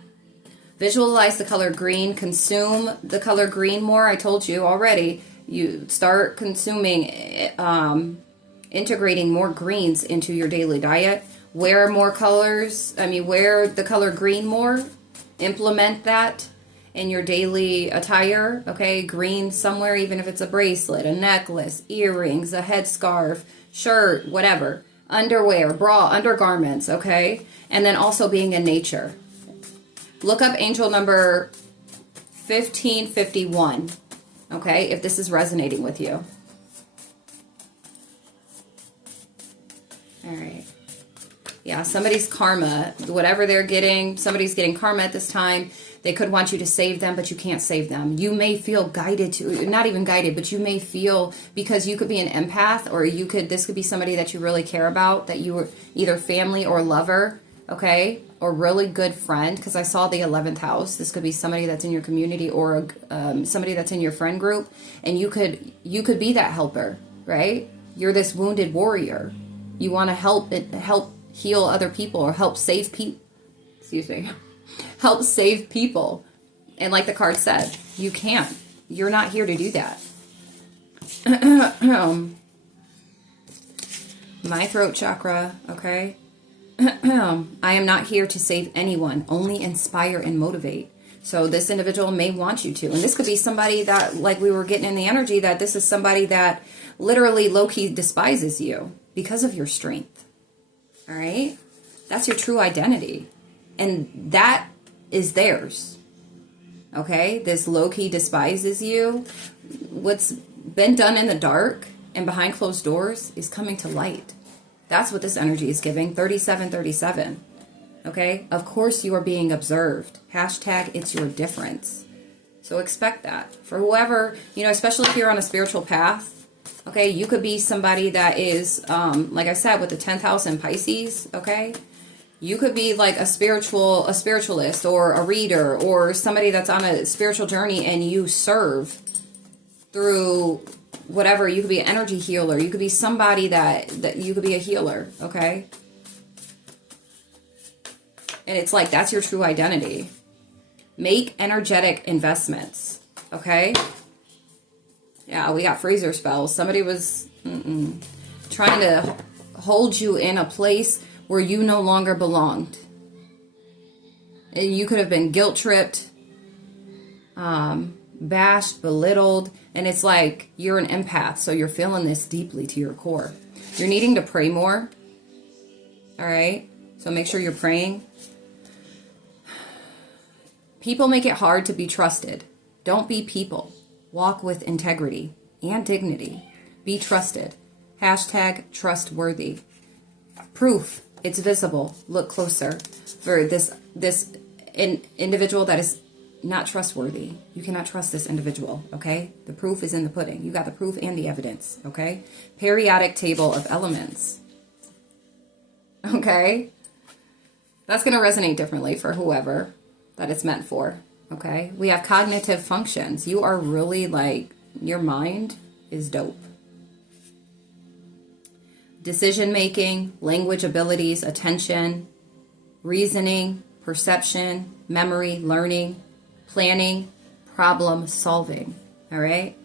Visualize the color green. Consume the color green more. I told you already. You start consuming, integrating more greens into your daily diet. Wear more colors. Wear the color green more. Implement that in your daily attire. Okay, green somewhere, even if it's a bracelet, a necklace, earrings, a headscarf, shirt, whatever. Underwear, bra, undergarments, okay? And then also being in nature. Look up angel number 1551, okay, if this is resonating with you. All right. Yeah, somebody's karma, whatever they're getting, somebody's getting karma at this time. They could want you to save them, but you can't save them. You may feel guided to, not even guided, but you may feel, because you could be an empath, or this could be somebody that you really care about, that you were either family or lover, okay, or really good friend, because I saw the 11th house. This could be somebody that's in your community, or somebody that's in your friend group, and you could be that helper, right? You're this wounded warrior. You want to help heal other people, or help save people. Excuse me. Help save people. And like the card said, you can't. You're not here to do that. My throat chakra, okay? I am not here to save anyone, only inspire and motivate. So this individual may want you to. And this could be somebody that, like we were getting in the energy, that this is somebody that literally low-key despises you because of your strength. All right? That's your true identity. And that is theirs. Okay? This low-key despises you. What's been done in the dark and behind closed doors is coming to light. That's what this energy is giving. 3737. Okay? Of course you are being observed. Hashtag it's your difference. So expect that. For whoever, especially if you're on a spiritual path, okay, you could be somebody that is, like I said, with the 10th house in Pisces, okay? You could be like a spiritualist, or a reader, or somebody that's on a spiritual journey, and you serve through whatever. You could be an energy healer. You could be somebody that you could be a healer, okay? And it's like, that's your true identity. Make energetic investments, okay? Yeah, we got freezer spells. Somebody was trying to hold you in a place where you no longer belonged. And you could have been guilt-tripped, bashed, belittled. And it's like you're an empath, so you're feeling this deeply to your core. You're needing to pray more. All right? So make sure you're praying. People make it hard to be trusted. Don't be people. Walk with integrity and dignity. Be trusted. Hashtag trustworthy. Proof. It's visible. Look closer. For this individual that is not trustworthy. You cannot trust this individual, okay? The proof is in the pudding. You got the proof and the evidence, okay? Periodic table of elements. Okay? That's going to resonate differently for whoever that it's meant for, okay? We have cognitive functions. You are really like, your mind is dope. Decision-making, language abilities, attention, reasoning, perception, memory, learning, planning, problem solving, all right?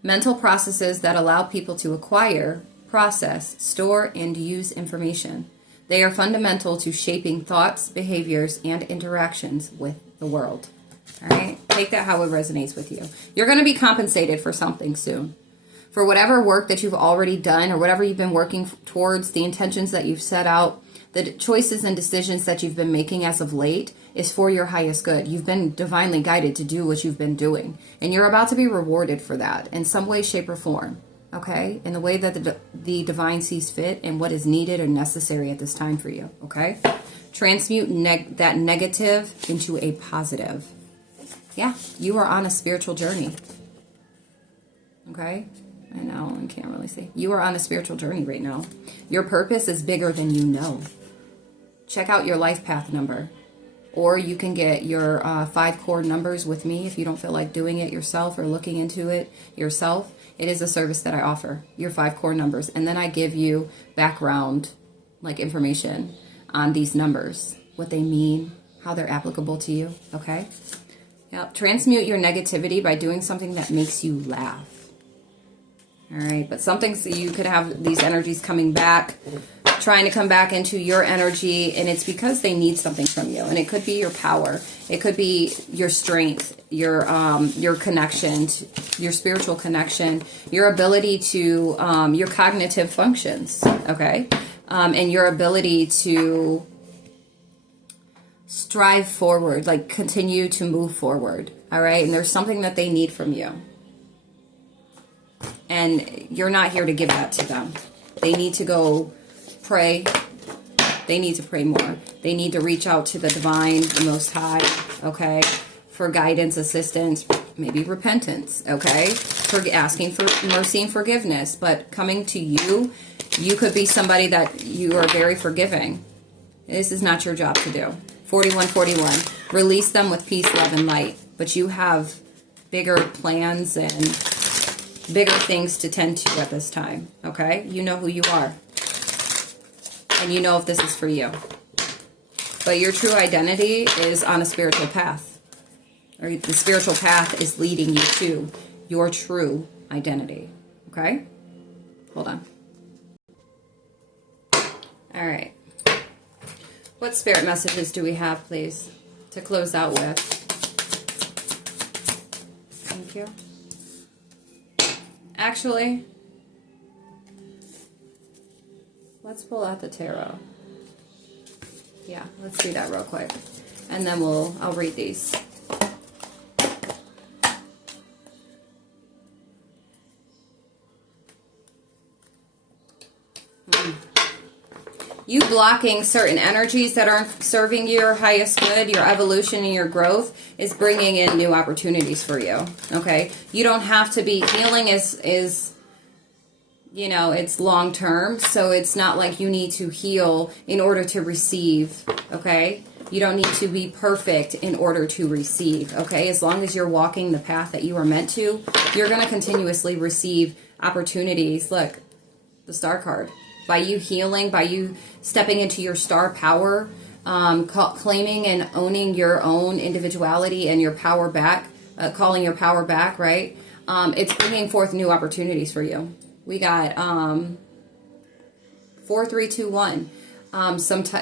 Mental processes that allow people to acquire, process, store, and use information. They are fundamental to shaping thoughts, behaviors, and interactions with the world. All right? Take that how it resonates with you. You're going to be compensated for something soon. For whatever work that you've already done or whatever you've been working towards, the intentions that you've set out, the choices and decisions that you've been making as of late is for your highest good. You've been divinely guided to do what you've been doing. And you're about to be rewarded for that in some way, shape, or form. Okay? In the way that the divine sees fit and what is needed or necessary at this time for you. Okay? Transmute that negative into a positive. Yeah, you are on a spiritual journey. Okay? I know, I can't really see. You are on a spiritual journey right now. Your purpose is bigger than you know. Check out your life path number. Or you can get your 5 core numbers with me if you don't feel like doing it yourself or looking into it yourself. It is a service that I offer, your 5 core numbers. And then I give you background, like information on these numbers, what they mean, how they're applicable to you, okay? Yep. Transmute your negativity by doing something that makes you laugh. All right, but something so you could have these energies coming back, trying to come back into your energy, and it's because they need something from you. And it could be your power, it could be your strength, your connection, your spiritual connection, your ability to your cognitive functions, okay, and your ability to strive forward, like continue to move forward. All right, and there's something that they need from you. And you're not here to give that to them. They need to go pray. They need to pray more. They need to reach out to the divine, the Most High, okay, for guidance, assistance, maybe repentance, okay, for asking for mercy and forgiveness. But coming to you, you could be somebody that you are very forgiving. This is not your job to do. 4141. Release them with peace, love, and light. But you have bigger plans and bigger things to tend to at this time, okay? You know who you are. And you know if this is for you. But your true identity is on a spiritual path. Or the spiritual path is leading you to your true identity, okay? Hold on. All right. What spirit messages do we have, please, to close out with? Thank you. Actually, let's pull out the tarot. Yeah, let's do that real quick. And then I'll read these. You blocking certain energies that aren't serving your highest good, your evolution and your growth is bringing in new opportunities for you. Okay? You don't have to be, healing is you know, it's long term, so it's not like you need to heal in order to receive, okay? You don't need to be perfect in order to receive, okay? As long as you're walking the path that you are meant to, you're going to continuously receive opportunities. Look, the Star card. By you healing, by you stepping into your star power, claiming and owning your own individuality and your power back, calling your power back, right? It's bringing forth new opportunities for you. We got 4321.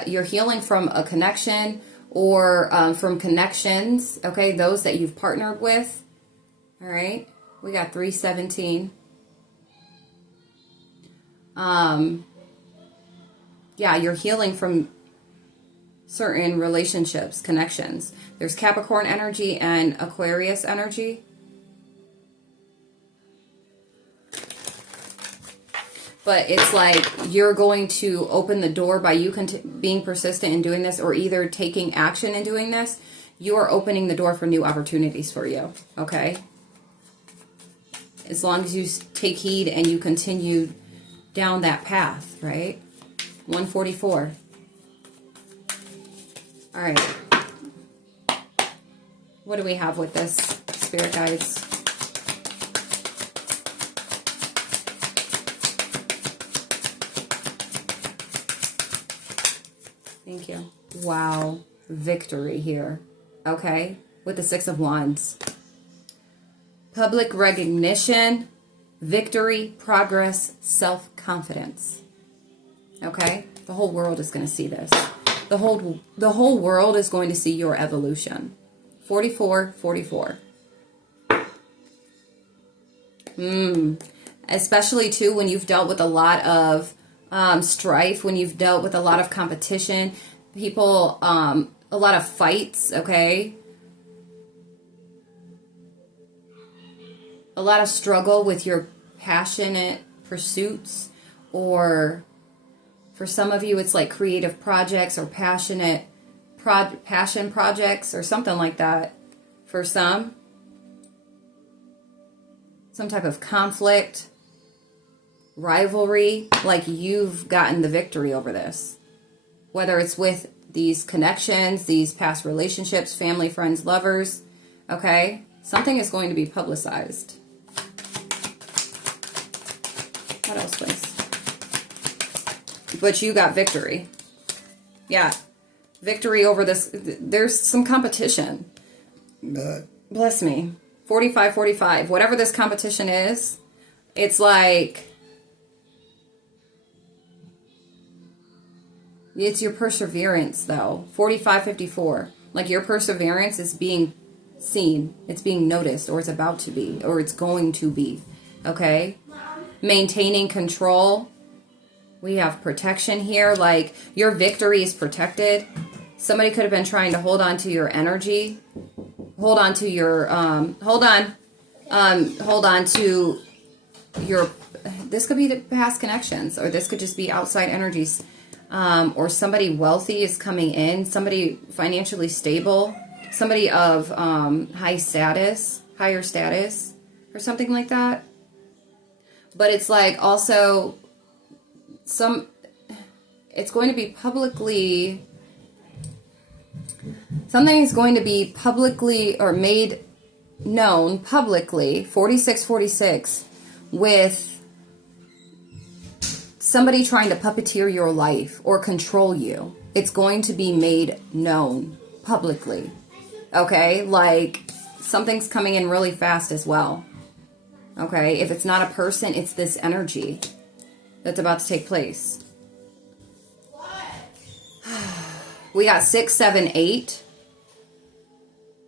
You're healing from a connection or from connections, okay? Those that you've partnered with, all right? We got 317. Yeah, you're healing from certain relationships, connections. There's Capricorn energy and Aquarius energy. But it's like you're going to open the door by you being persistent in doing this, or either taking action in doing this. You are opening the door for new opportunities for you, okay? As long as you take heed and you continue down that path, right? 144. All right. What do we have with this, Spirit Guides? Thank you. Wow. Victory here. Okay. With the Six of Wands. Public recognition, victory, progress, self-confidence. Okay? The whole world is going to see this. The whole world is going to see your evolution. 44, 44. Especially too when you've dealt with a lot of strife, when you've dealt with a lot of competition, people, a lot of fights, okay? A lot of struggle with your passionate pursuits, or for some of you it's like creative projects or passion projects or something like that. For some type of conflict, rivalry, like you've gotten the victory over this. Whether it's with these connections, these past relationships, family, friends, lovers, okay? Something is going to be publicized. What else, please? But you got victory. Yeah. Victory over this. There's some competition. Bless me. 45, 45. Whatever this competition is, it's like, it's your perseverance, though. 45, 54. Like your perseverance is being seen. It's being noticed, or it's about to be, or it's going to be. Okay? Maintaining control. We have protection here. Like your victory is protected. Somebody could have been trying to hold on to your energy. Hold on to your, hold on to your, this could be the past connections, or this could just be outside energies. Or somebody wealthy is coming in, somebody financially stable, somebody of higher status, or something like that. But it's like also it's going to be publicly, something is going to be publicly or made known publicly, 4646, with somebody trying to puppeteer your life or control you. It's going to be made known publicly. Okay? Like something's coming in really fast as well. Okay? If it's not a person, it's this energy that's about to take place. We got 6, 7, 8.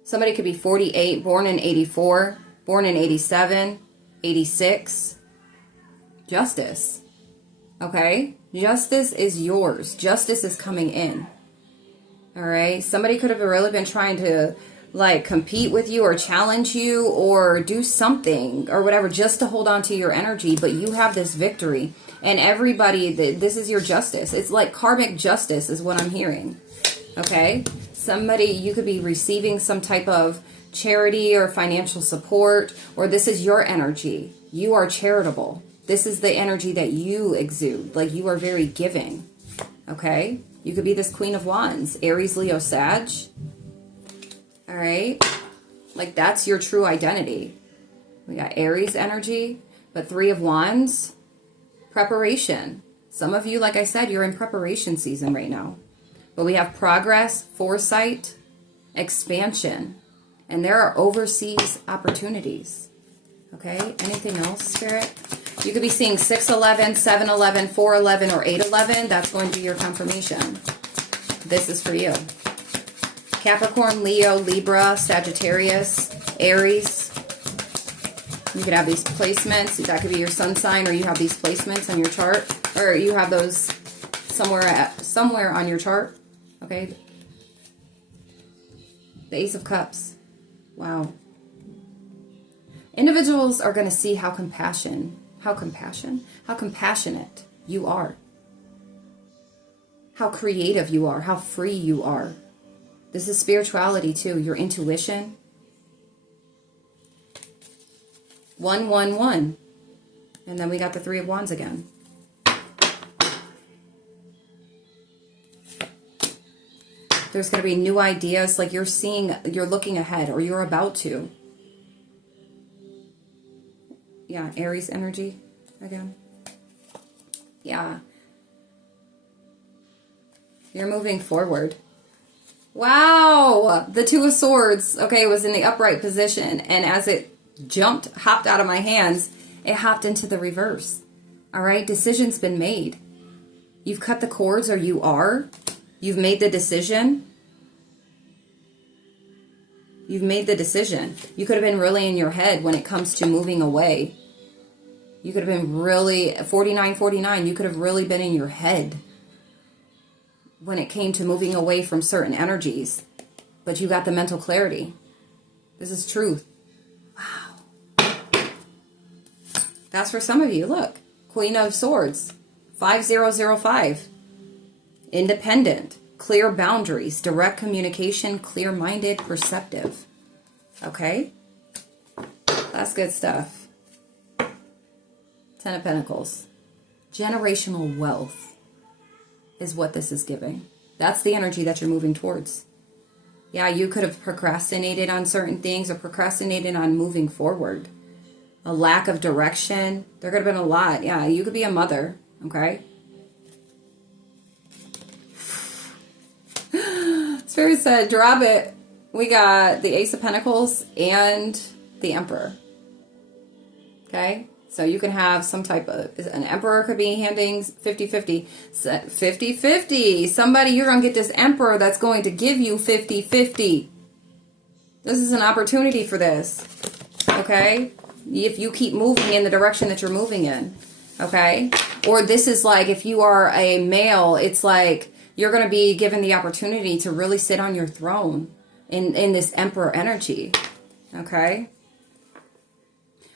Somebody could be 48, born in 84, born in 87, 86. Justice. Okay? Justice is yours. Justice is coming in. All right? Somebody could have really been trying to like compete with you or challenge you or do something or whatever just to hold on to your energy, but you have this victory. And everybody, this is your justice. It's like karmic justice is what I'm hearing. Okay? Somebody, you could be receiving some type of charity or financial support, or this is your energy. You are charitable. This is the energy that you exude. Like you are very giving. Okay? You could be this Queen of Wands. Aries, Leo, Sag. All right? Like that's your true identity. We got Aries energy, but 3 of Wands. Preparation. Some of you, like I said, you're in preparation season right now. But we have progress, foresight, expansion. And there are overseas opportunities. Okay? Anything else, Spirit? You could be seeing 611, 711, 411, or 811. That's going to be your confirmation. This is for you. Capricorn, Leo, Libra, Sagittarius, Aries. You could have these placements. That could be your sun sign, or you have these placements on your chart, or you have those somewhere on your chart. Okay. The Ace of Cups. Wow. Individuals are going to see how compassionate you are. How creative you are, how free you are. This is spirituality too, your intuition. 111. And then we got the 3 of Wands again. There's going to be new ideas, like you're looking ahead, or you're about to. Yeah, Aries energy again. Yeah. You're moving forward. Wow! The 2 of Swords, okay, was in the upright position, and as it hopped out of my hands, it hopped into the reverse. All right, decision's been made. You've cut the cords, or you are. You've made the decision. You've made the decision. You could have been really in your head when it comes to moving away. You could have been really, 4949, you could have really been in your head when it came to moving away from certain energies. But you got the mental clarity. This is truth. Wow. That's for some of you. Look, Queen of Swords, 5005. Independent, clear boundaries, direct communication, clear-minded, perceptive. Okay? That's good stuff. 10 of Pentacles. Generational wealth is what this is giving. That's the energy that you're moving towards. Yeah, you could have procrastinated on certain things or procrastinated on moving forward. A lack of direction. There could have been a lot. Yeah, you could be a mother. Okay? Spirit said, drop it. We got the Ace of Pentacles and the Emperor. Okay? So you can have some type of, an Emperor could be handing 50-50. 50-50. Somebody, you're going to get this Emperor that's going to give you 50-50. This is an opportunity for this. Okay? If you keep moving in the direction that you're moving in. Okay? Or this is like, if you are a male, it's like, you're going to be given the opportunity to really sit on your throne in this Emperor energy. Okay?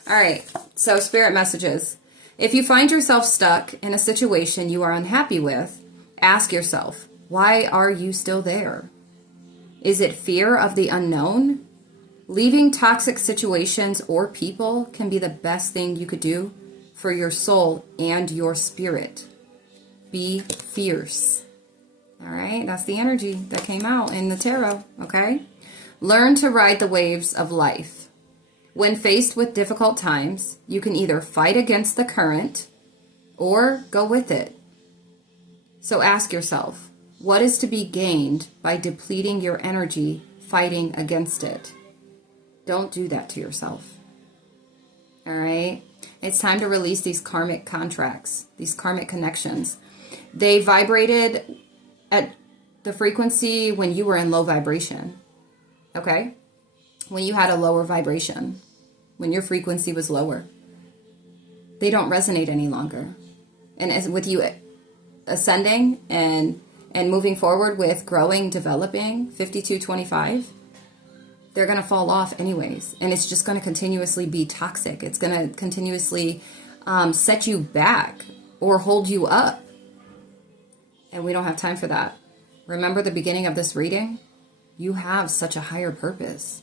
All right. So, spirit messages. If you find yourself stuck in a situation you are unhappy with, ask yourself, why are you still there? Is it fear of the unknown? Leaving toxic situations or people can be the best thing you could do for your soul and your spirit. Be fierce. All right, that's the energy that came out in the tarot, okay? Learn to ride the waves of life. When faced with difficult times, you can either fight against the current or go with it. So ask yourself, what is to be gained by depleting your energy fighting against it? Don't do that to yourself. All right? It's time to release these karmic contracts, these karmic connections. They vibrated at the frequency when you were in low vibration, okay? When you had a lower vibration, when your frequency was lower. They don't resonate any longer. And as with you ascending and moving forward with growing, developing, 5225, they're going to fall off anyways. And it's just going to continuously be toxic. It's going to continuously set you back or hold you up. And we don't have time for that. Remember the beginning of this reading? You have such a higher purpose.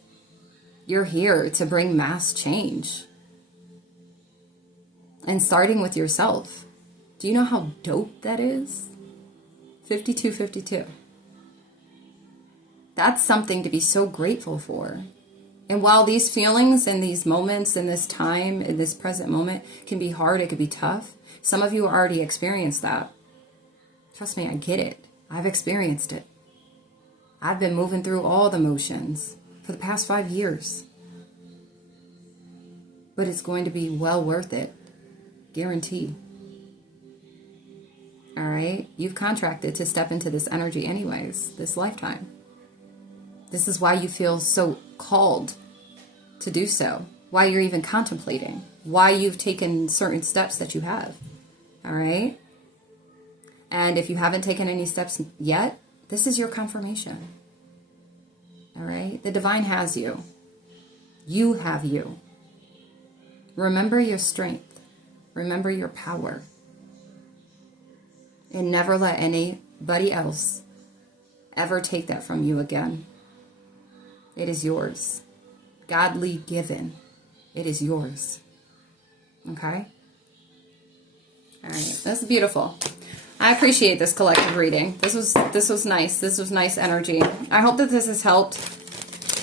You're here to bring mass change. And starting with yourself. Do you know how dope that is? 5252. That's something to be so grateful for. And while these feelings and these moments in this time, in this present moment, can be hard, it could be tough, some of you already experienced that. Trust me, I get it. I've experienced it. I've been moving through all the motions for the past 5 years. But it's going to be well worth it. Guarantee. All right? You've contracted to step into this energy anyways, this lifetime. This is why you feel so called to do so. Why you're even contemplating. Why you've taken certain steps that you have. All right? And if you haven't taken any steps yet, this is your confirmation. All right? The divine has you. You have you. Remember your strength. Remember your power. And never let anybody else ever take that from you again. It is yours. Godly given. It is yours. Okay? All right. That's beautiful. I appreciate this collective reading. This was nice. This was nice energy. I hope that this has helped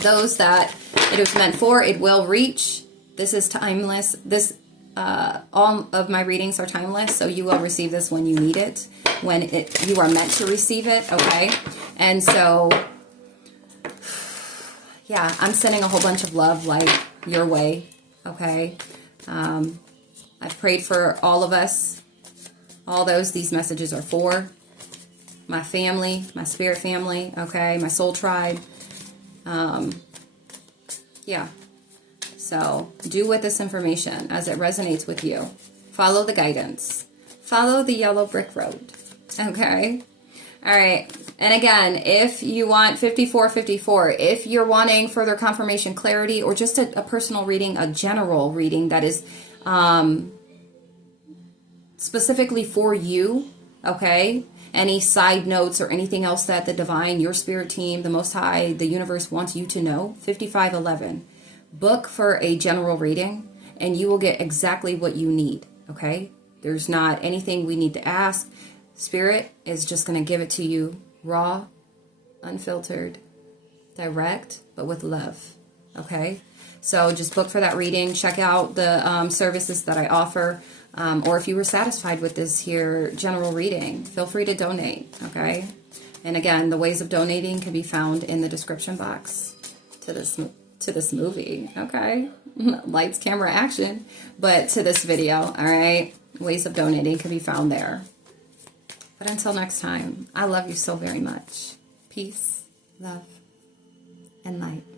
those that it was meant for. It will reach. This is timeless. All of my readings are timeless, so you will receive this when you need it, when you are meant to receive it, okay? And so, yeah, I'm sending a whole bunch of love, like, your way, okay? I've prayed for all of us, all those these messages are for, my family, my spirit family, okay, my soul tribe, Yeah. So do with this information as it resonates with you. Follow the guidance. Follow the yellow brick road. Okay? All right. And again, if you want 5454, if you're wanting further confirmation, clarity, or just a personal reading, a general reading that is specifically for you, okay? Any side notes or anything else that the divine, your spirit team, the Most High, the universe wants you to know, 5511. Book for a general reading and you will get exactly what you need, okay? There's not anything we need to ask. Spirit is just going to give it to you raw, unfiltered, direct, but with love, okay? So just book for that reading. Check out the services that I offer. Or if you were satisfied with this here general reading, feel free to donate, okay? And again, the ways of donating can be found in the description box to this movie, okay? Lights, camera, action. But to this video, all right? Ways of donating can be found there. But until next time, I love you so very much. Peace, love, and light.